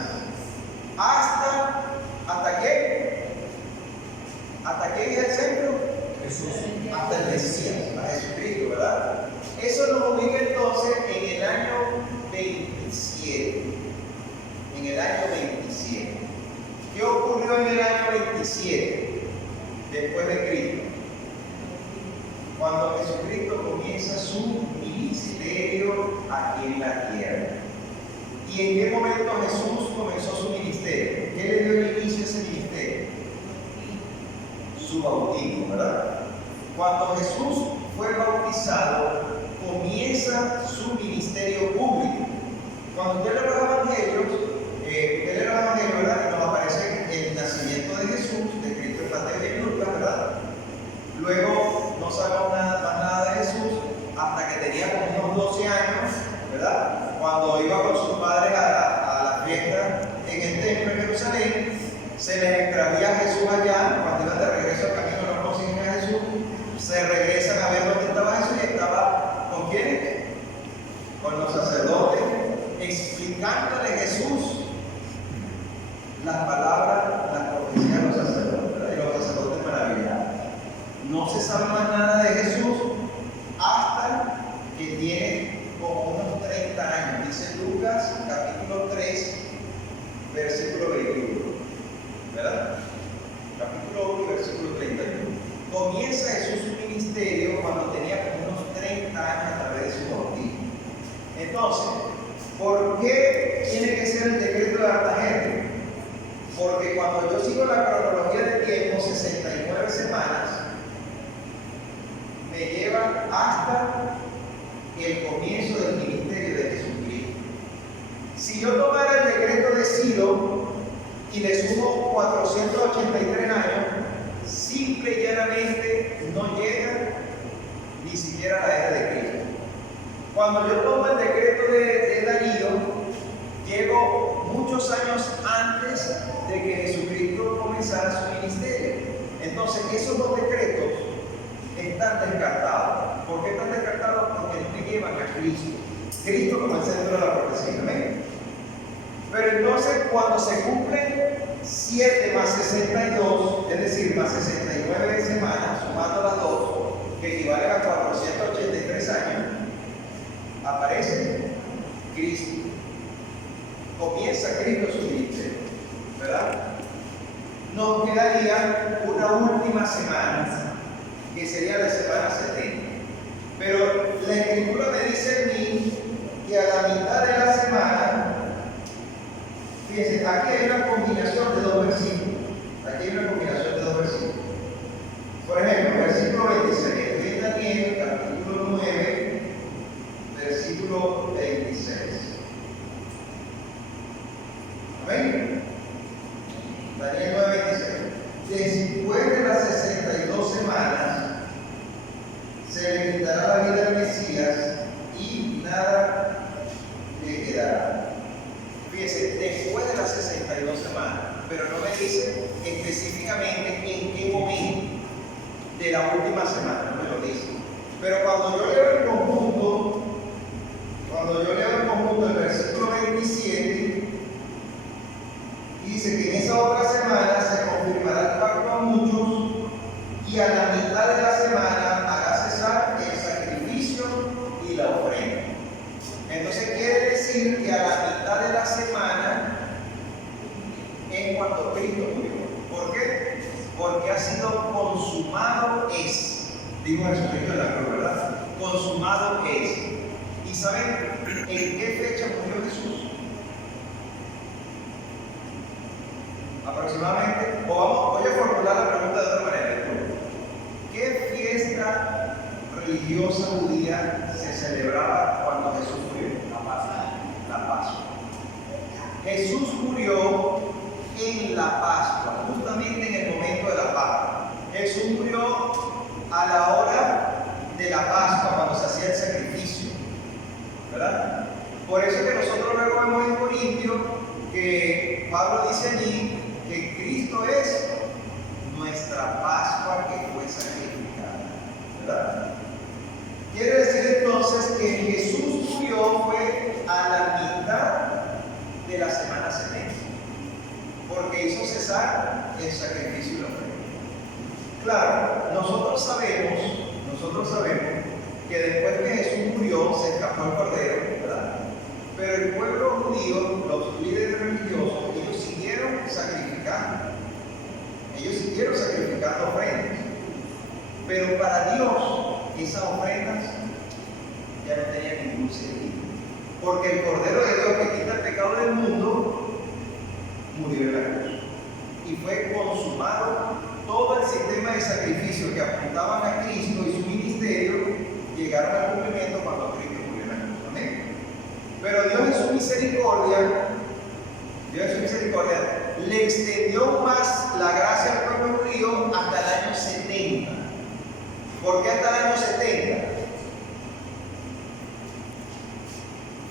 ¿Hasta qué? ¿Hasta qué es el centro? Jesús. Hasta el Mesías, a Jesucristo, ¿verdad? Eso nos ubica entonces en el año 27. En el año 27. ¿Qué ocurrió en el año 27? Después de Cristo. Cuando Jesucristo comienza su ministerio aquí en la tierra. ¿Y en qué momento Jesús comenzó su ministerio? ¿Qué le dio el inicio a ese ministerio? Su bautismo, ¿verdad? Cuando Jesús fue bautizado, comienza su ministerio público. Cuando usted lee los evangelios, ¿verdad? Nos aparece el nacimiento de Jesús, descrito en Mateo y en Lucas, ¿verdad? Luego no sabemos más nada de Jesús hasta que tenía como unos 12 años, ¿verdad? Cuando iba con sus padres a la fiesta en el templo de Jerusalén, se les extravía Jesús allá. Cuando iban de regreso al camino no consiguen a Jesús, se regresan a ver dónde estaba Jesús y estaba Entonces, ¿por qué tiene que ser el decreto de harta gente? Porque cuando yo sigo la cronología del tiempo, 69 semanas, me lleva hasta el comienzo del ministerio de Jesucristo. Si yo tomara el decreto de Ciro y le sumo 483 años, simple y llanamente no llega ni siquiera a la era de Cristo. Cuando yo tomo el decreto de Darío, llego muchos años antes de que Jesucristo comenzara su ministerio. Entonces, esos dos decretos están descartados. ¿Por qué están descartados? Porque no me llevan a Cristo. Cristo como el centro de la profecía. ¿Amén? Pero entonces, cuando se cumplen 7 más 62, es decir, más 69 semanas, sumando las dos, que equivalen a 483 años, aparece Cristo. Comienza Cristo su ministerio, ¿verdad? Nos quedaría una última semana, que sería la semana 70. Pero la Escritura me dice a mí que a la mitad de la semana, fíjense, aquí hay una combinación de dos versículos. Aquí hay una combinación de dos versículos. Por ejemplo, versículo 26, estoy en Daniel, capítulo 9, versículo 26. ¿Amén? Daniel 9, 26. Después de las 62 semanas, se le quitará la vida al Mesías y nada le quedará. Fíjense, después de las 62 semanas, pero no me dice específicamente en qué momento de la última semana, no me lo dice. Pero cuando yo leo el conjunto del versículo 27, dice que en esa otra semana se confirmará el pacto a muchos y a la mitad de la semana hará cesar el sacrificio y la ofrenda. Entonces quiere decir que a la mitad de la semana es cuando Cristo murió. ¿Por qué? Porque ha sido consumado es. Digo Jesucristo en la cruz, ¿verdad? Consumado es. ¿Y saben en qué fecha murió Jesús? Aproximadamente, voy a formular la pregunta de otra manera. ¿Qué fiesta religiosa judía se celebraba cuando Jesús murió? La Pascua. Jesús murió en la Pascua, justamente en el momento de la Pascua. Jesús murió a la hora de la Pascua, cuando se hacía el sacrificio, ¿verdad? Por eso que nosotros luego vemos en Corintios que Pablo dice allí que Cristo es nuestra Pascua que fue sacrificada, ¿verdad? Quiere decir entonces que Jesús murió fue a la mitad de la semana 70, porque hizo cesar el sacrificio y la ofrenda. Claro, nosotros sabemos que después que Jesús murió se escapó el cordero, ¿verdad? Pero el pueblo judío, los líderes religiosos, ellos siguieron sacrificando. Ellos siguieron sacrificando ofrendas. Pero para Dios, esas ofrendas ya no tenían ningún sentido. Porque el Cordero de Dios que quita el pecado del mundo murió en la cruz. Y fue consumado todo el sistema de sacrificios que apuntaban a Cristo y su ministerio llegaron al cumplimiento cuando Cristo murió en la cruz. Amén. Pero Dios en su misericordia, le extendió más la gracia al pueblo judío hasta el año 70. ¿Por qué hasta el año 70?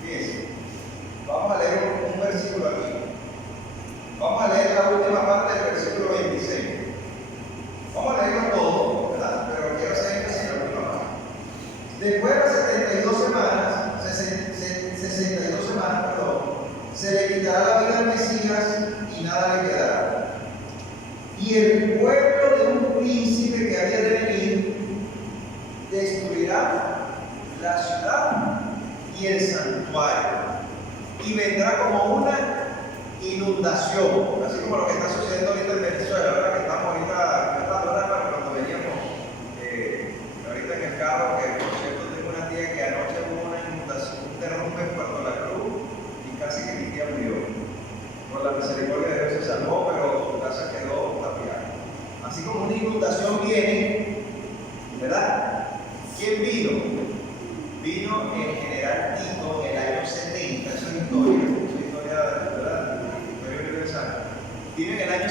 Fíjense, vamos a leer un versículo aquí. Vamos a leer la última parte del versículo 26. Vamos a leerlo todo, ¿verdad? Pero quiero hacer énfasis en la última parte. Después de las 62 semanas, se le quitará la vida al Mesías y nada le quedará. Y el pueblo de un príncipe que había de venir destruirá la ciudad y el santuario, y vendrá como una inundación, así como lo que está sucediendo ahorita en Venezuela, ¿verdad? Que estamos ahorita, cuando veníamos ahorita en el carro, que por cierto tengo una tía que anoche hubo una inundación, un derrumbe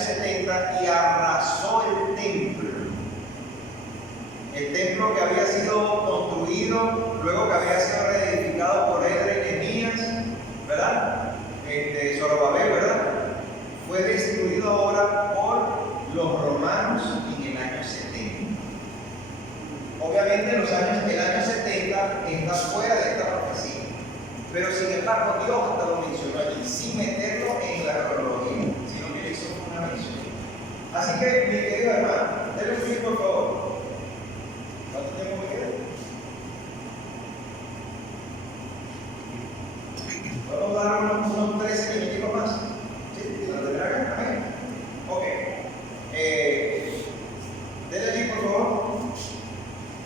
año 70 y arrasó el templo. El templo que había sido construido, luego que había sido reedificado por Esdras y Nehemías, ¿verdad? Zorobabel, ¿verdad? Fue destruido ahora por los romanos en el año 70. Obviamente el año 70 está fuera de esta profecía, pero sin embargo Dios hasta lo mencionó allí, sin meterlo en la cronología, sino que hizo una mención. Así que, mi querido hermano, denle un clic por favor. ¿Cuánto tiempo me queda? Vamos a dar unos 13 minutos más. ¿Sí? ¿La tendrá acá? ¿Amén? Ok. Denle clic por favor.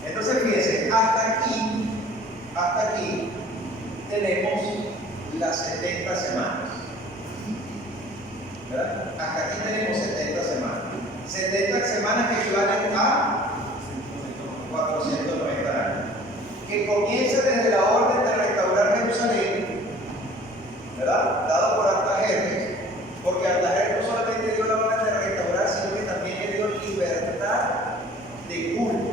Entonces, fíjense, hasta aquí tenemos las 70 semanas. ¿Verdad? Hasta aquí tenemos 70 semanas. 70 semanas que equivalen a 490 años. Que comienza desde la orden de restaurar Jerusalén, ¿verdad? Dado por Artajerjes, porque Artajerjes no solamente dio la orden de restaurar, sino que también le dio libertad de culto.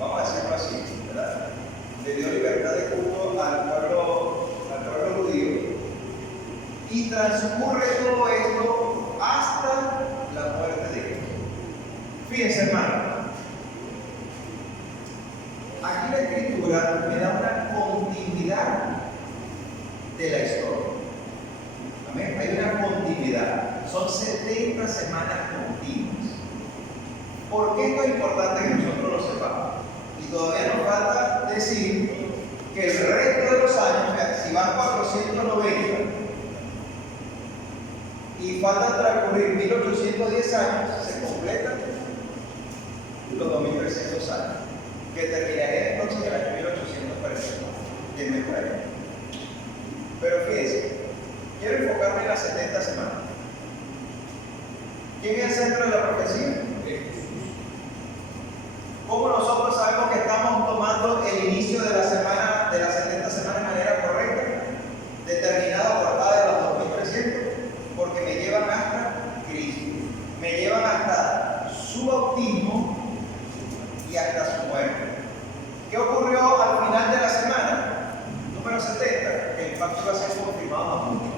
Vamos a decirlo así, ¿verdad? Le dio libertad de culto al pueblo judío. Y transcurre todo esto hasta la muerte de Cristo. Fíjense, hermano. Aquí la Escritura me da una continuidad de la historia. ¿Amén? Hay una continuidad. Son 70 semanas continuas. ¿Por qué esto es importante que nosotros lo sepamos? Y todavía nos falta decir que el resto de los años, si van 490 y faltan transcurrir 1810 años, se completan los 2300 años, que terminaría entonces en el año 1841 de nuestra era. Pero fíjense, quiero enfocarme en las 70 semanas. ¿Quién es el centro de la profecía? ¿Cómo nosotros sabemos que estamos tomando el inicio de la semana, de las 70 semanas de manera correcta? Determinado por cada de los 2300, porque me llevan hasta Cristo, me llevan hasta su bautismo y hasta su muerte. ¿Qué ocurrió al final de la semana? Número 70, que el pacto iba a ser confirmado a muchos.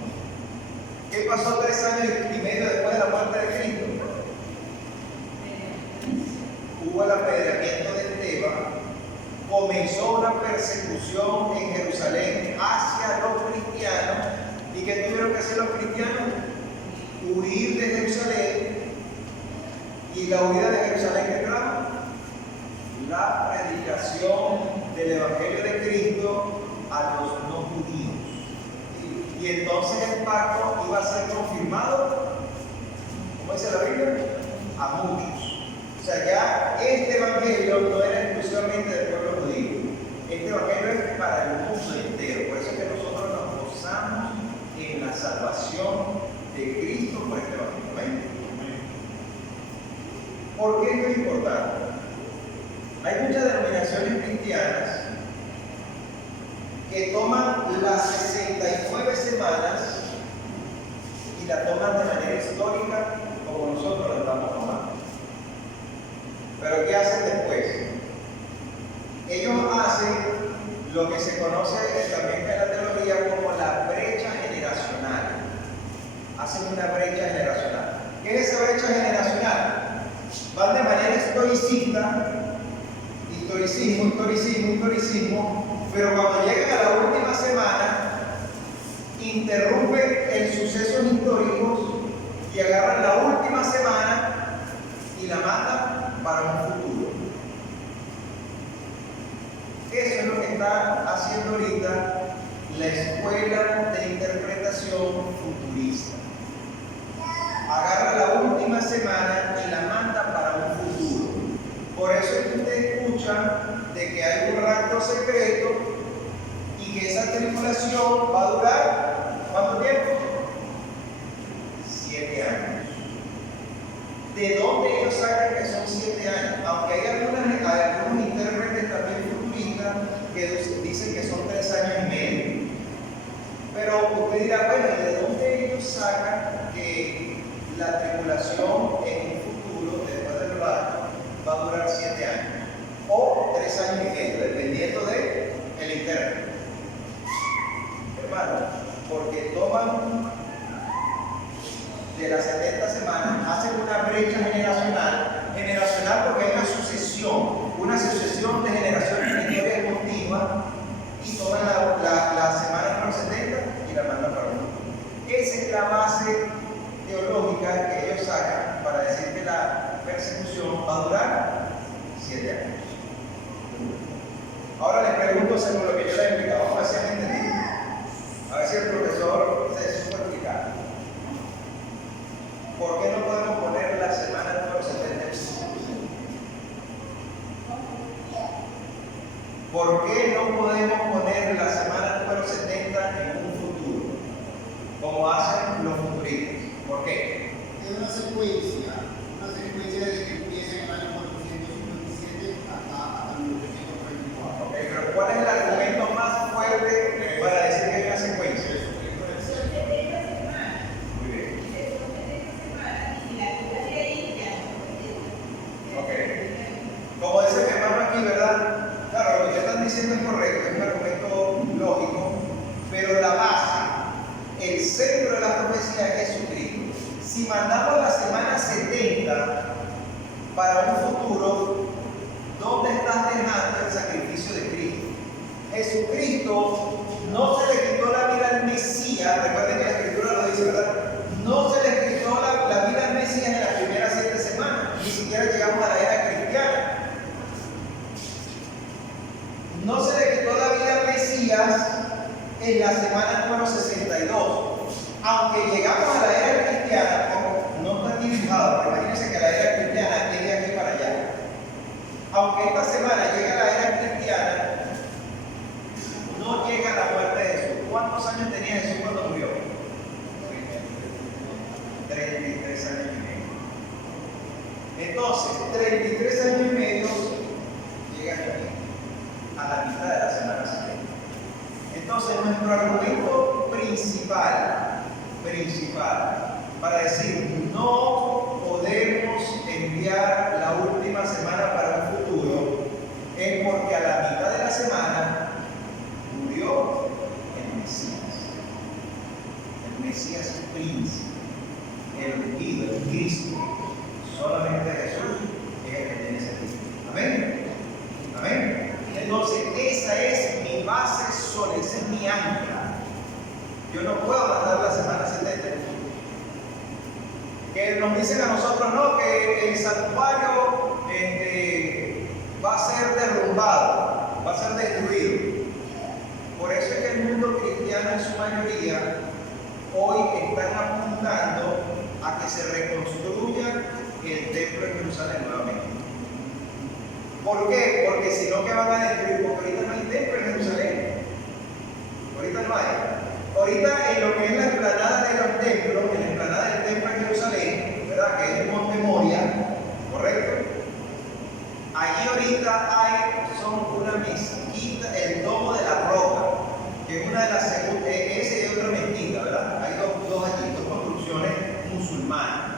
¿Qué pasó 3 años y medio después de la muerte de Cristo? Hubo el apedreamiento de Esteban, comenzó una persecución en Jerusalén hacia los cristianos. ¿Y qué tuvieron que hacer los cristianos? Huir de Jerusalén. ¿Y la huida de Jerusalén qué trajo? La predicación del Evangelio de Cristo a los no judíos. Y entonces el pacto iba a ser confirmado, ¿cómo dice la Biblia? A muchos. O sea, ya este evangelio no era exclusivamente del pueblo judío. Este evangelio es para el mundo entero. Por eso es que nosotros nos gozamos en la salvación de Cristo por este evangelio. ¿Amén? ¿Por qué esto es importante? Hay muchas denominaciones cristianas que toman las 69 semanas y la toman de manera histórica como nosotros la estamos tomando. Pero ¿qué hacen después? Ellos hacen lo que se conoce también en la teología como la brecha generacional. Hacen una brecha generacional. ¿Qué es esa brecha generacional? Van de manera historicismo, pero cuando llegan a la última semana, interrumpen el sucesos históricos y agarran la última semana y la mandan para un futuro. Eso es lo que está haciendo ahorita la escuela de interpretación futurista. Agarra la última semana y la manda para un futuro. Por eso es que ustedes escuchan de que hay un rapto secreto y que esa tribulación va a durar, ¿cuánto tiempo? 7 años. ¿De dónde ellos sacan que son 7 años? Aunque hay algunos intérpretes también futuristas que dicen que son 3 años y medio. Pero usted dirá, bueno, ¿de dónde ellos sacan que la tribulación en un futuro, después del rapto, va a durar 7 años o 3 años y medio, dependiendo del interno. Hermano, porque toman de las 70 semanas, hacen una brecha generacional porque hay una sucesión de generaciones en la historia continua, y toman la semana número 70 y la mandan para uno. Esa es la base teológica que ellos sacan para decir que la persecución va a durar 7 años. Ahora les pregunto según lo que yo les he explicado, vamos a ver si han entendido. A ver si el profesor se supo explicar. ¿Por qué no podemos poner la semana número 70? ¿Por qué no podemos poner la semana número 70 en un futuro? Como hacen los futuristas. ¿Por qué? Es una secuencia desde que empieza en el año 457 hasta 1934. Okay, pero ¿cuál es el argumento más fuerte para decir que hay una secuencia? Son 70 semanas. Muy bien. Son 70 semanas y la vida de ahí ya no. Ok. Como dice mi hermano aquí, ¿verdad? Claro, lo que ustedes están diciendo es correcto, es un argumento lógico, pero la base, el centro de la profecía es Jesucristo. Si mandamos la semana 70 para un futuro, ¿dónde estás dejando el sacrificio de Cristo? Jesucristo no se le quitó la vida al Mesías, recuerden que la Escritura lo dice, ¿verdad? No se le quitó la vida al Mesías en las primeras 7 semanas, ni siquiera llegamos a la era cristiana. No se le quitó la vida al Mesías en la semana número 62. Aunque llegamos a la era cristiana, como no está aquí dibujado, pero imagínense que la era cristiana llegue aquí para allá. Aunque esta semana llegue a la era cristiana, no llega la muerte de Jesús. ¿Cuántos años tenía Jesús cuando murió? 33 años y medio. Entonces, 33 años y medio llegan aquí, a la mitad de la semana 70. Entonces, nuestro argumento principal para decir no podemos enviar la última semana para un futuro es porque a la mitad de la semana murió el Mesías príncipe, el ungido, el Cristo. Solamente Jesús es el que tiene ese título. Amén. Amén. Entonces, esa es mi base sólida, esa es mi ancla. Yo no puedo mandar la semana 70. Que nos dicen a nosotros, no, que el santuario va a ser derrumbado, va a ser destruido. Por eso es que el mundo cristiano en su mayoría hoy están apuntando a que se reconstruya el templo de Jerusalén nuevamente. ¿Por qué? Porque si no, ¿qué van a destruir? Porque ahorita no hay templo en Jerusalén. Ahorita no hay. Ahorita en lo que es la explanada de los templos, en la explanada del templo en Jerusalén, ¿verdad? Que es el monte Moria, ¿correcto? Allí ahorita son una mezquita, el Domo de la Roca, que es una de las segundas, esa es otra mezquita, ¿verdad? Hay dos allí, dos construcciones musulmanas.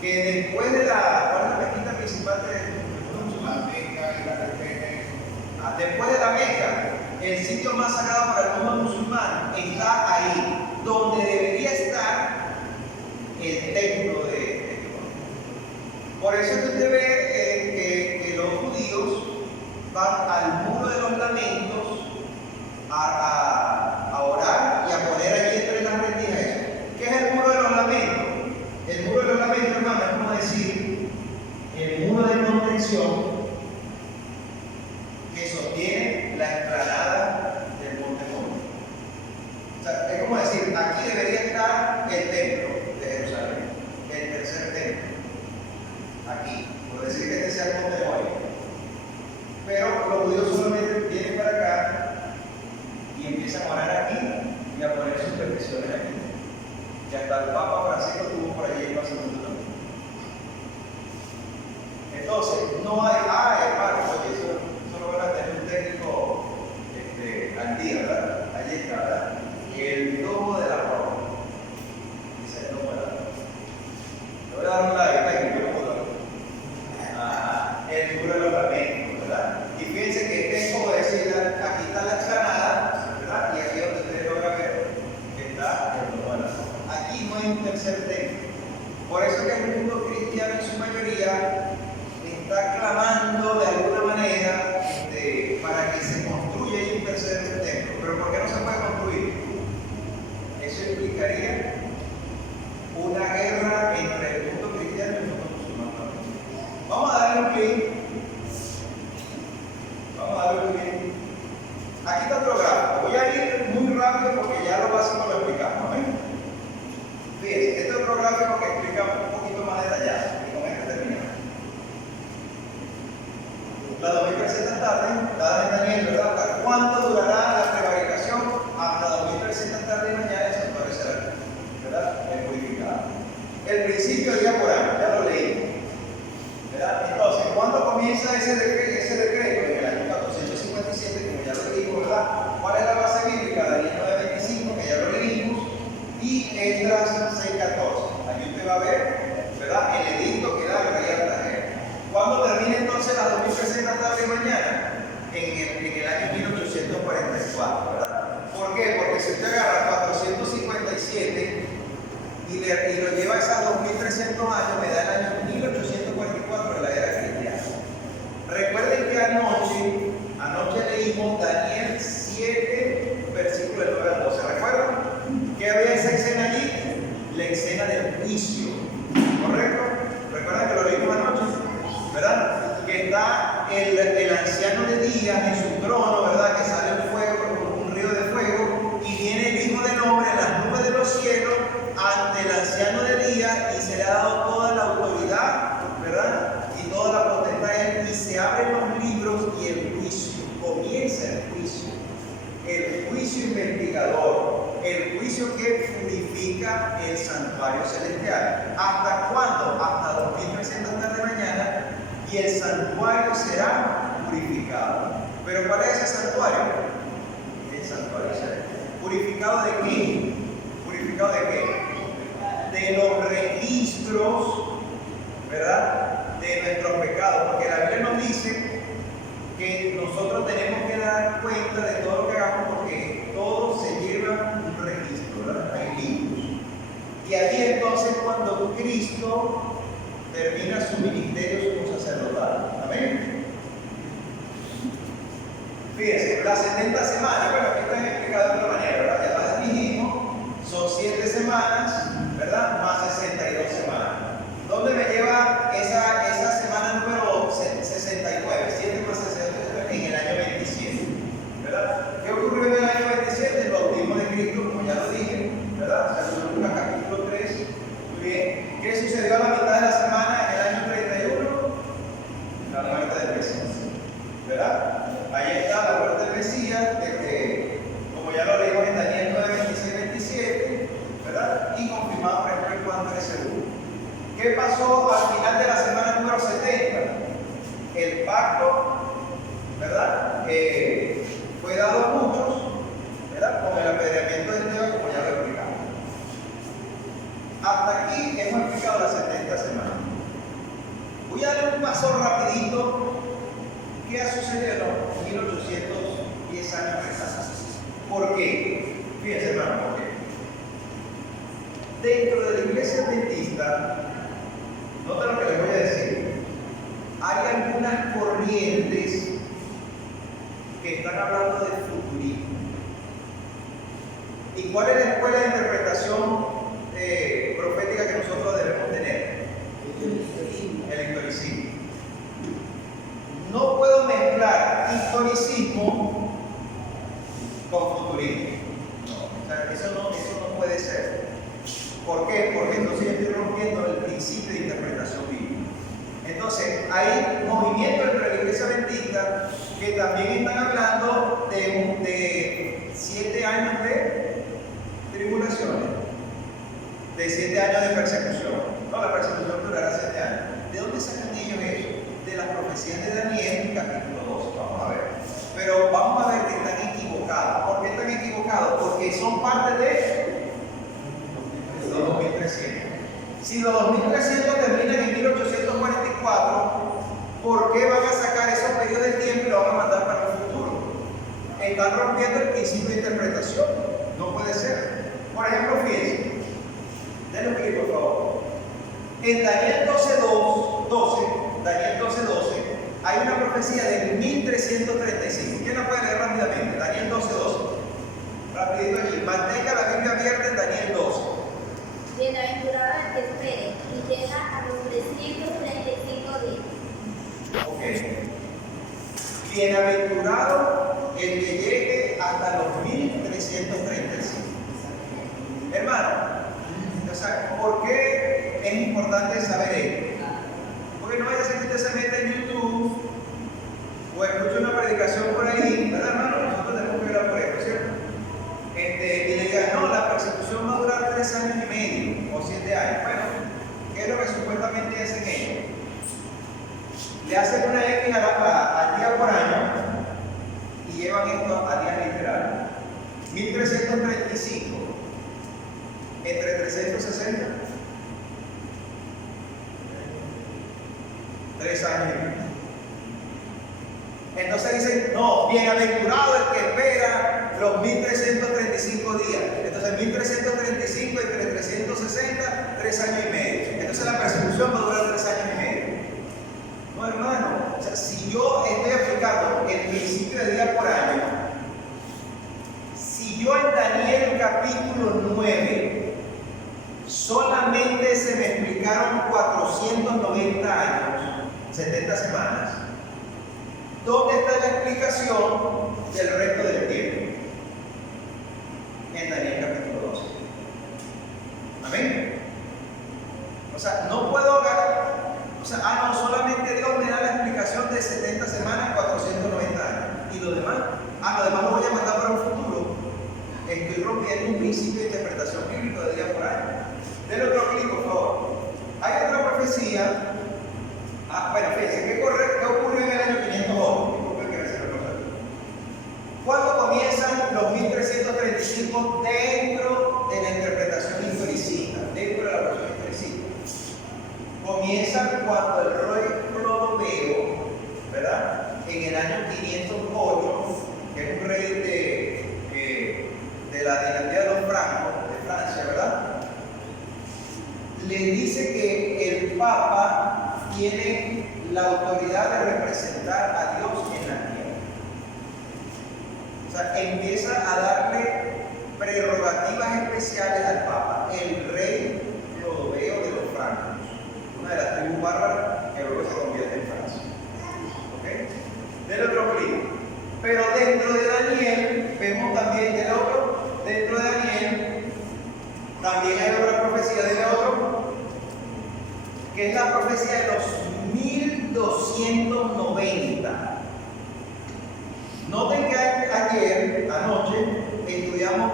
Que después de ¿cuál es la mezquita principal de La Meca y la Meca. Después de la Meca, el sitio más sagrado para el mundo musulmán está ahí, donde debería estar el templo de Dios. Por eso es que usted ve que los judíos van al muro de los lamentos a orar y a poner allí entre las rendijas eso. ¿Qué es el muro de los lamentos? El muro de los lamentos, hermano, es como decir el muro de contención que sostiene la explanada del monte Moria. O sea, es como decir, aquí debería estar el templo de Jerusalén, el tercer templo. Aquí, por decir que este sea el monte Moria. Pero los judíos solamente vienen para acá y empiezan a orar aquí y a poner sus peticiones aquí. Y hasta el Papa Francisco estuvo por allí pasando también. Entonces, no hay, hermano, oye, eso lo van a tener un técnico al día, ¿verdad? Allí está, ¿verdad? El Domo de la Roca. Dice el Domo de la Roca. si usted agarra 457 y lo lleva a esas 2300 años, me da el año 1844 de la era cristiana. Recuerden que anoche leímos Daniel 7, versículo del 9 al 12. ¿Recuerdan? ¿Qué había esa escena allí? La escena del juicio. ¿Correcto? ¿Recuerdan que lo leímos anoche? ¿Verdad? Que está el anciano de día en su trono, ¿verdad? Que sale el fuego, un río de fuego, y viene el Hijo del Hombre en las nubes de los cielos ante el anciano de día, y se le ha dado toda la autoridad, ¿verdad? Y toda la potestad a él, y se abren los libros y el juicio. Comienza el juicio investigador, el juicio que purifica el santuario celestial. ¿Hasta cuándo? Hasta 2300 horas de mañana, y el santuario será purificado. ¿Pero cuál es ese santuario? El santuario celestial. ¿Purificado de qué? ¿Purificado de qué? De los registros, ¿verdad? De nuestros pecados, porque la Biblia nos dice que nosotros tenemos que dar cuenta de todo lo que hagamos, porque todo se lleva un registro, ¿verdad? Hay libros. Y allí entonces cuando Cristo termina su ministerio como sacerdotal. Amén. Fíjense, las 70 semanas, bueno, aquí están explicadas de otra manera, ¿verdad? Ya las dijimos, son 7 semanas, ¿verdad? Más 62 semanas. ¿Dónde me lleva esa semana número 69? 7 más 69 en el año 27, ¿verdad? ¿Qué ocurrió en el año 27? El bautismo de Cristo, como ya lo dije, ¿verdad? San Lucas capítulo 3. Muy bien. ¿Qué sucedió a la mitad de la semana en el año 31? La muerte del Mesías, ¿verdad? Ahí está la muerte del Mesías, como ya lo leímos en Daniel 9, 26, 27, ¿verdad? Y confirmado por ejemplo en cuanto es seguro. ¿Qué pasó al final de la semana número 70? El pacto, ¿verdad? Fue dado a muchos, ¿verdad? Con el apedreamiento de Esteban, como ya lo explicamos. Hasta aquí hemos explicado las 70 semanas. Voy a dar un paso rapidito. ¿Qué ha sucedido en los 1810 años restantes? ¿Por qué? Fíjense, hermano, ¿por qué? Dentro de la iglesia adventista, nota lo que les voy a decir, hay algunas corrientes que están hablando de futurismo. ¿Y cuál es la escuela de interpretación profética que nosotros debemos tener? El historicismo. No puedo mezclar historicismo con futurismo. O sea, eso no puede ser. ¿Por qué? Porque entonces yo estoy rompiendo el principio de interpretación bíblica. Entonces, hay movimientos entre la iglesia adventista que también están hablando de 7 años de tribulaciones, de 7 años de persecución. No, la persecución durará 7 años. ¿De dónde sacan ellos eso? De las profecías de Daniel, capítulo 12. Vamos a ver. Pero vamos a ver que están equivocados. ¿Por qué están equivocados? Porque son parte de los 2300. Si los 2300 terminan en 1844, ¿por qué van a sacar esos periodos de tiempo y lo van a mandar para el futuro? Están rompiendo el principio de interpretación. No puede ser. Por ejemplo, fíjense. Denle un clic, por favor. En Daniel 12:12, hay una profecía de 1335. ¿Quién la puede leer rápidamente? Daniel 12:12. Rapidito allí. Mantenga la Biblia abierta en Daniel 12. Bienaventurado el que espere y llega a los 335 días. Ok. Bienaventurado el que llegue hasta los 1335. Hermano, o sea, ¿por qué es importante saber esto? Porque no vaya a ser que usted se meta en YouTube o escuche una predicación por ahí, ¿verdad, hermano? Nosotros tenemos que ver por esto, ¿cierto? Y le digan, no, la persecución va a durar 3 años y medio o 7 años. Bueno, ¿qué es lo que supuestamente hacen ellos? Le hacen una X al día por año y llevan esto a día literal. 1335 entre 360, 3 años y medio. Entonces dicen, no, bienaventurado el que espera los 1335 días. Entonces 1335 entre 360, 3 años y medio. Entonces la persecución va a durar 3 años y medio. No, hermano, o sea, si yo estoy aplicando el principio de día por año, si yo en Daniel capítulo 9 solamente se me explicaron 490 años, 70 semanas, ¿dónde está la explicación del resto del tiempo? En Daniel capítulo 12. Amén. O sea, no puedo agarrar, no, solamente Dios me da la explicación de 70 semanas, 490 años. ¿Y lo demás? Lo demás lo voy a mandar para un futuro. Estoy rompiendo un principio de interpretación bíblica de día por año. Denle otro clic, por favor. Hay otra profecía. Fíjense, ¿qué ocurrió en el año 508? ¿Cuándo comienzan los 1335 dentro de la interpretación historicista, dentro de la versión historicista? Comienzan cuando el rey Clodoveo, ¿verdad? En el año 508, que es un rey de la dinastía de los Francos, de Francia, ¿verdad? Le dice que el Papa tiene la autoridad de representar a Dios en la tierra. O sea, empieza a darle prerrogativas especiales al Papa, el rey Clodoveo de los Francos, una de las tribus bárbaras que luego se convierte en Francia. ¿Ok? Del otro clic. Pero dentro de Daniel, vemos también del otro, dentro de Daniel, también hay otra profecía del otro, que es la profecía de los 1290. Noten que anoche, estudiamos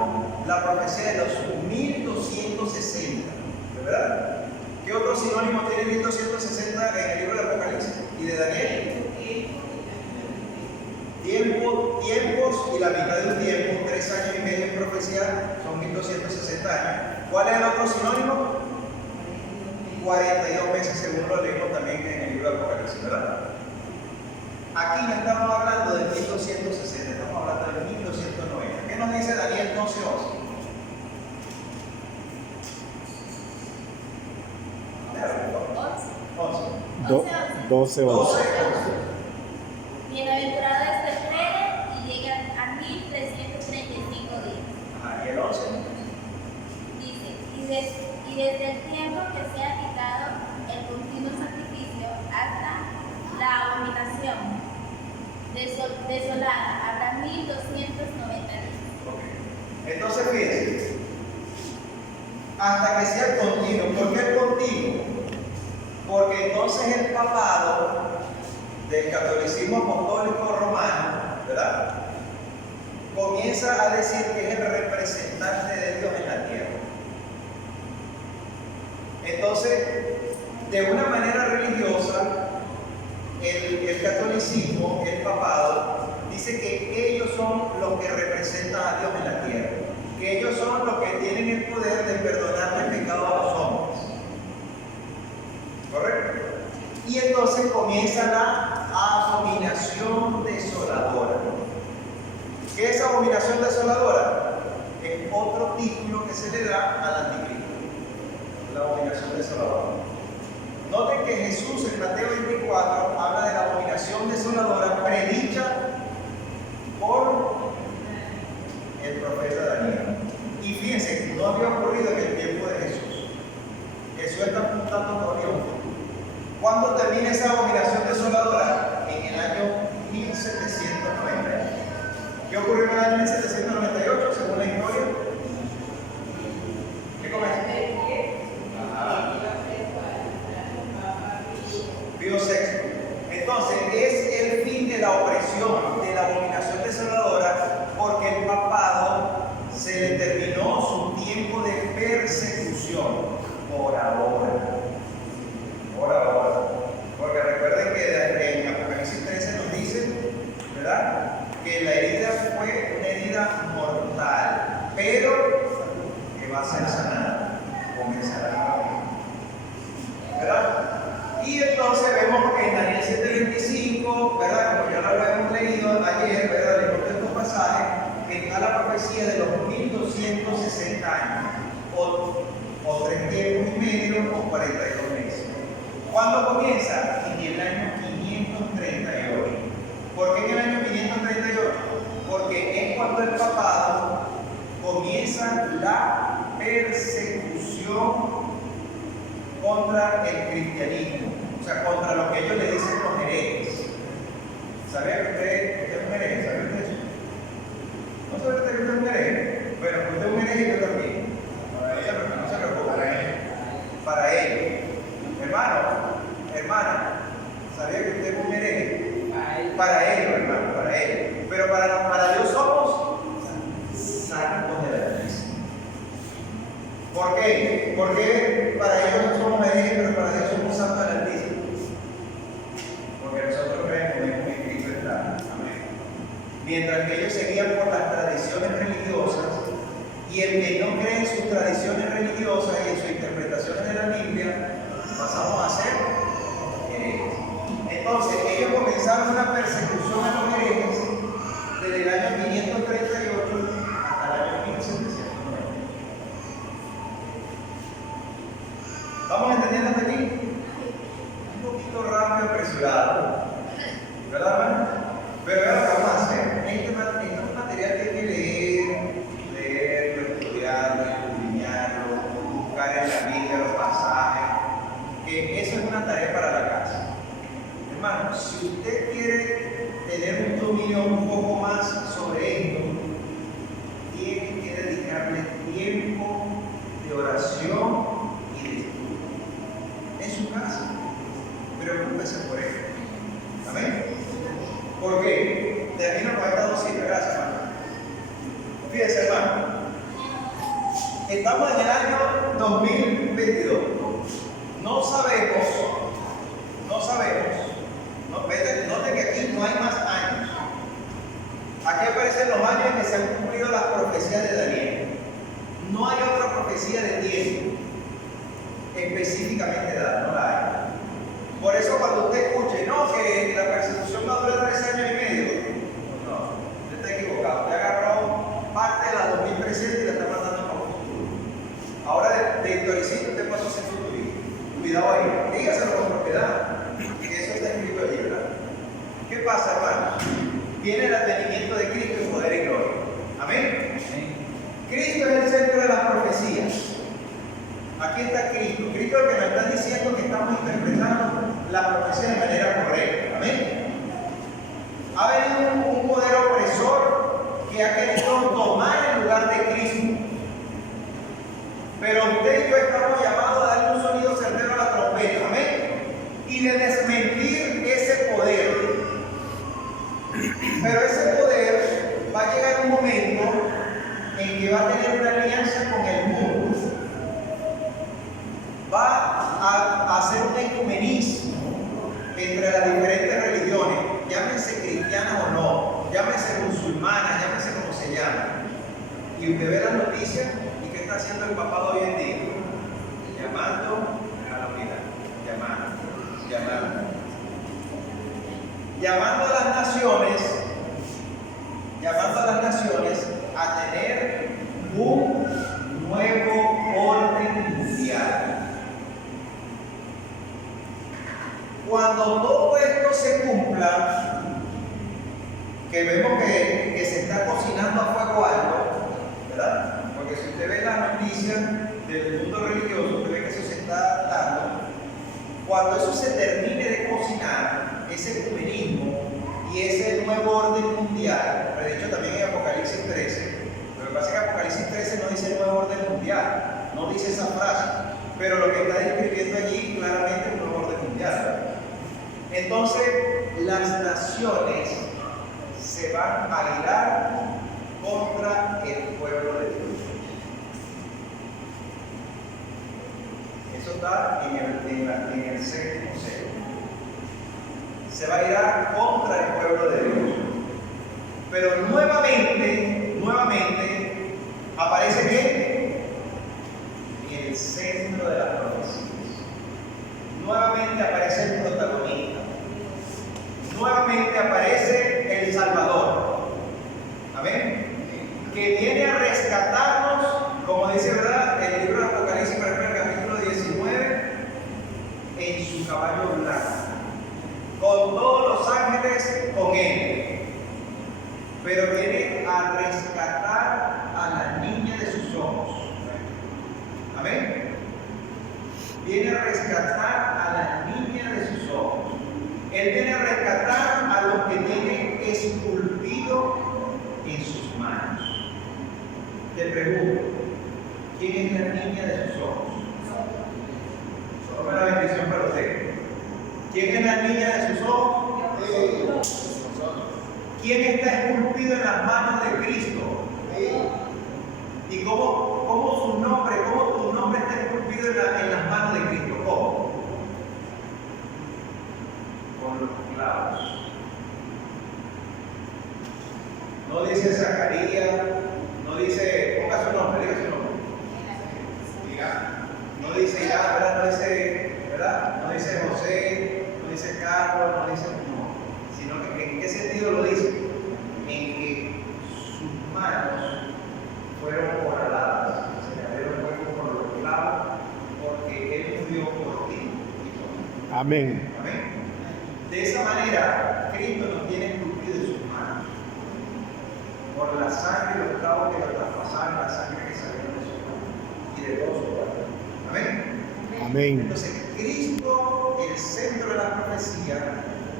la profecía de los 1260, ¿verdad? ¿Qué otro sinónimo tiene 1260 en el libro de Apocalipsis y de Daniel? Tiempos y la mitad de un tiempo, 3 años y medio en profecía, son 1260 años. ¿Cuál es el otro sinónimo? 42 meses, según lo leímos también en el libro de Apocalipsis, ¿verdad? Aquí no estamos hablando de 1260, estamos hablando de 1290. ¿Qué nos dice Daniel 12:11? 12. Bienaventurado es el espere y llega a 1335 días. ¿Y el 11? Dice, y desde el tiempo que se ha quitado el continuo sacrificio hasta la abominación desolada, habrá 1290 días. Okay. Entonces, fíjense, hasta que sea continuo. ¿Por qué continuo? Porque entonces el papado del catolicismo apostólico romano, ¿verdad?, comienza a decir que es el representante de Dios en la tierra. Entonces, de una manera religiosa, el catolicismo, el papado, dice que ellos son los que representan a Dios en la tierra, que ellos son los que tienen el poder de perdonar el pecado a los hombres. ¿Correcto? Y entonces comienza la abominación desoladora. ¿Qué es abominación desoladora? Es otro título que se le da al anticristo, la abominación desoladora. Noten que Jesús en Mateo 24 habla de la abominación desoladora predicha por el profeta Daniel. Y fíjense, no había ocurrido en el tiempo de Jesús. Jesús está apuntando todavía a un futuro. ¿Cuándo termina esa abominación desoladora? En el año 1790. ¿Qué ocurrió en el año 1798 según la historia? ¿Qué comenzó? Pío VI. Entonces, es el fin de la opresión, de la abominación desoladora, porque el papado se le terminó su tiempo de persecución por ahora. Por ahora. Porque recuerden que en Apocalipsis 13 nos dice, ¿verdad?, que la herida fue una herida mortal, pero que va a ser sanada, comenzará a, ¿verdad? Y entonces vemos que en Daniel 7:25, ¿verdad?, como ya lo hemos leído ayer, ¿verdad?, en estos pasajes, que está la profecía de los 1260 años, o 3 tiempos y medio, o 42 meses. ¿Cuándo comienza? En el año 538. ¿Por qué en el año 538? Porque es cuando el papado comienza la persecución contra el cristianismo, o sea, contra lo que ellos le dicen los herejes. ¿Sabía que usted es un hereje? ¿Sabía usted eso? ¿No sabe usted que usted es un hereje? Bueno, usted es un hereje y yo también. No se preocupe. Para él. Hermana, ¿sabía que usted es un hereje? Para él, hermano, para él. Pero para Dios somos santos de la iglesia. ¿Por qué? Porque para ellos no somos herejes, pero para Dios somos santos de la iglesia. Porque nosotros creemos en Cristo está. Amén. Mientras que ellos seguían por las tradiciones religiosas, y el que no cree en sus tradiciones religiosas y en sus interpretaciones de la Biblia, pasamos a ser herejes. Entonces, ellos comenzaron una persecución a los herejes desde el año 538 hasta el año 1790. ¿Estamos entendiendo hasta aquí? Un poquito rápido y apresurado, ¿verdad, hermano? Pero vean lo que vamos a hacer. Este material que hay que leerlo, estudiarlo, escudriñarlo, buscar en la Biblia los pasajes, que eso es una tarea para la casa. Hermano, si usted quiere tener un dominio un poco más sobre esto, tiene que dedicarle tiempo de oración y de estudio en su casa. Preocúpese por ello. Amén. ¿Por qué? Termino con esta dosis. Gracias, hermano. Fíjense, hermano. Estamos en el año 2022. No sabemos. Noten que aquí no hay más años. Aquí aparecen los años en que se han cumplido las profecías de Daniel. No hay otra profecía de tiempo específicamente dada, no la hay. Por eso cuando usted escuche, no, que la persecución va a durar 3 años y medio, no, usted está equivocado. Usted agarró parte de la 20presente y la está mandando para un futuro. Ahora de historicista usted pasó a ser futurista. Cuidado ahí, dígaselo con propiedad, que eso está escrito allí, ¿verdad? ¿Qué pasa, hermano? Viene el advenimiento de Cristo en poder y gloria. Amén. Cristo es el centro de las profecías. Aquí está Cristo. Cristo es el que nos está diciendo que estamos interpretando la profecía de manera correcta. Amén. Ha venido un poder opresor que ha querido tomar el lugar de Cristo. Pero usted y yo estamos llamados a darle un sonido certero a la trompeta. Amén. Y de desmentir ese poder. Pero ese poder va a llegar un momento en que va a tener una alianza con el mundo. Va a hacer un ecumenismo entre las diferentes religiones, llámense cristianas o no, llámense musulmanas, llámense como se llaman. Y usted ve las noticias y ¿qué está haciendo el papado hoy en día? Llamando a la unidad, llamando a las naciones a tener un nuevo orden mundial. Cuando todo esto se cumpla, que vemos que se está cocinando a fuego alto, ¿verdad? Porque si usted ve las noticias del mundo religioso, usted ve que eso se está dando. Cuando eso se termine de cocinar, ese ecumenismo y ese nuevo orden mundial, de hecho también en Apocalipsis 13, lo que pasa es que Apocalipsis 13 no dice nuevo orden mundial, no dice esa frase, pero lo que está describiendo allí claramente es un nuevo orden mundial. Entonces, las naciones se van a irar contra el pueblo de Dios. Eso está en el séptimo sello. Se va a irar contra el pueblo de Dios. Pero nuevamente, aparece ¿qué? En el centro de las profecías. Nuevamente aparece el protagonista. Nuevamente aparece el Salvador. Amén. rescatar a la niña de sus ojos. Él viene a rescatar a los que tienen esculpido en sus manos. Te pregunto, ¿quién es la niña de sus ojos? Solo me la bendición para usted. ¿Quién es la niña de sus ojos? ¿Quién está esculpido en las manos de Cristo? ¿Y cómo su nombre, cómo tu nombre está esculpido en las manos de Cristo? ¿Cómo? Con los clavos. No dice Zacarías, no dice, ponga su nombre, diga su nombre. No dice Irán, ¿verdad? No dice, ¿verdad? No dice José, no dice Carlos, no dice no. Sino que ¿en qué sentido lo dice? En que sus manos fueron corraladas, se le abrieron huecos por los clavos, porque Él murió por ti y por mí. Amén. Amén. De esa manera, Cristo nos tiene esculpido en sus manos. Por la sangre y los clavos que lo traspasaron, la sangre que salió de sus manos y de todo su cuerpo. Amén. Amén. Entonces, Cristo, el centro de la profecía,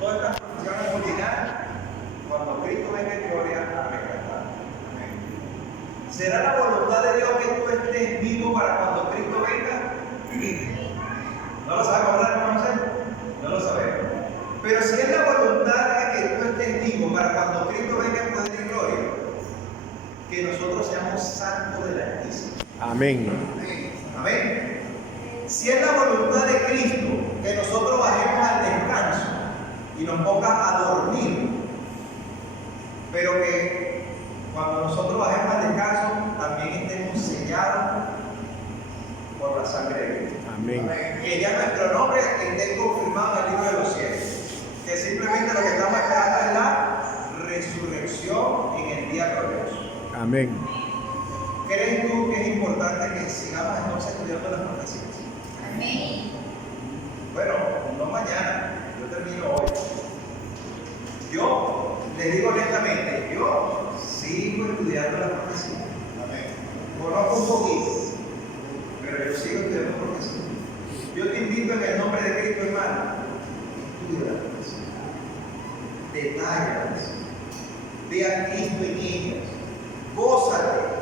todas estas profecías van a culminar cuando Cristo venga en gloria a rescatar. Amén. ¿Será la voluntad de Dios que tú estés vivo para cuando Cristo venga? No lo sabemos, ¿verdad? No lo sabemos. Pero si es la voluntad de que tú estés vivo para cuando Cristo venga en poder y gloria, que nosotros seamos santos del Altísimo. Amén. Amén. Si es la voluntad de Cristo que nosotros bajemos al descanso y nos ponga a dormir, pero que cuando nosotros bajemos al descanso también estemos sellados por la sangre de Cristo. Amén. Que ya nuestro nombre esté confirmado en el libro de los cielos. Que simplemente lo que estamos esperando es la resurrección en el día glorioso. Amén. ¿Crees tú que es importante que sigamos entonces estudiando las profecías? Amén. Bueno, no mañana, yo termino hoy. Yo les digo honestamente, yo sigo estudiando las profecías. Conozco un poquito, pero yo sigo estudiando profecías. Yo te invito en el nombre de Cristo, hermano, estudia las profecías. Detállas. Ve a Cristo en ellas. Gózate.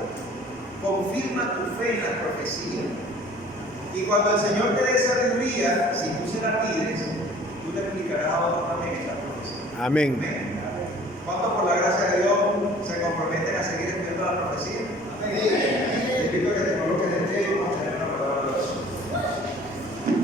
Confirma tu fe en las profecías. Y cuando el Señor te dé sabiduría, si tú se la pides, tú le explicarás a otros también estas profecías. Amén. Amén.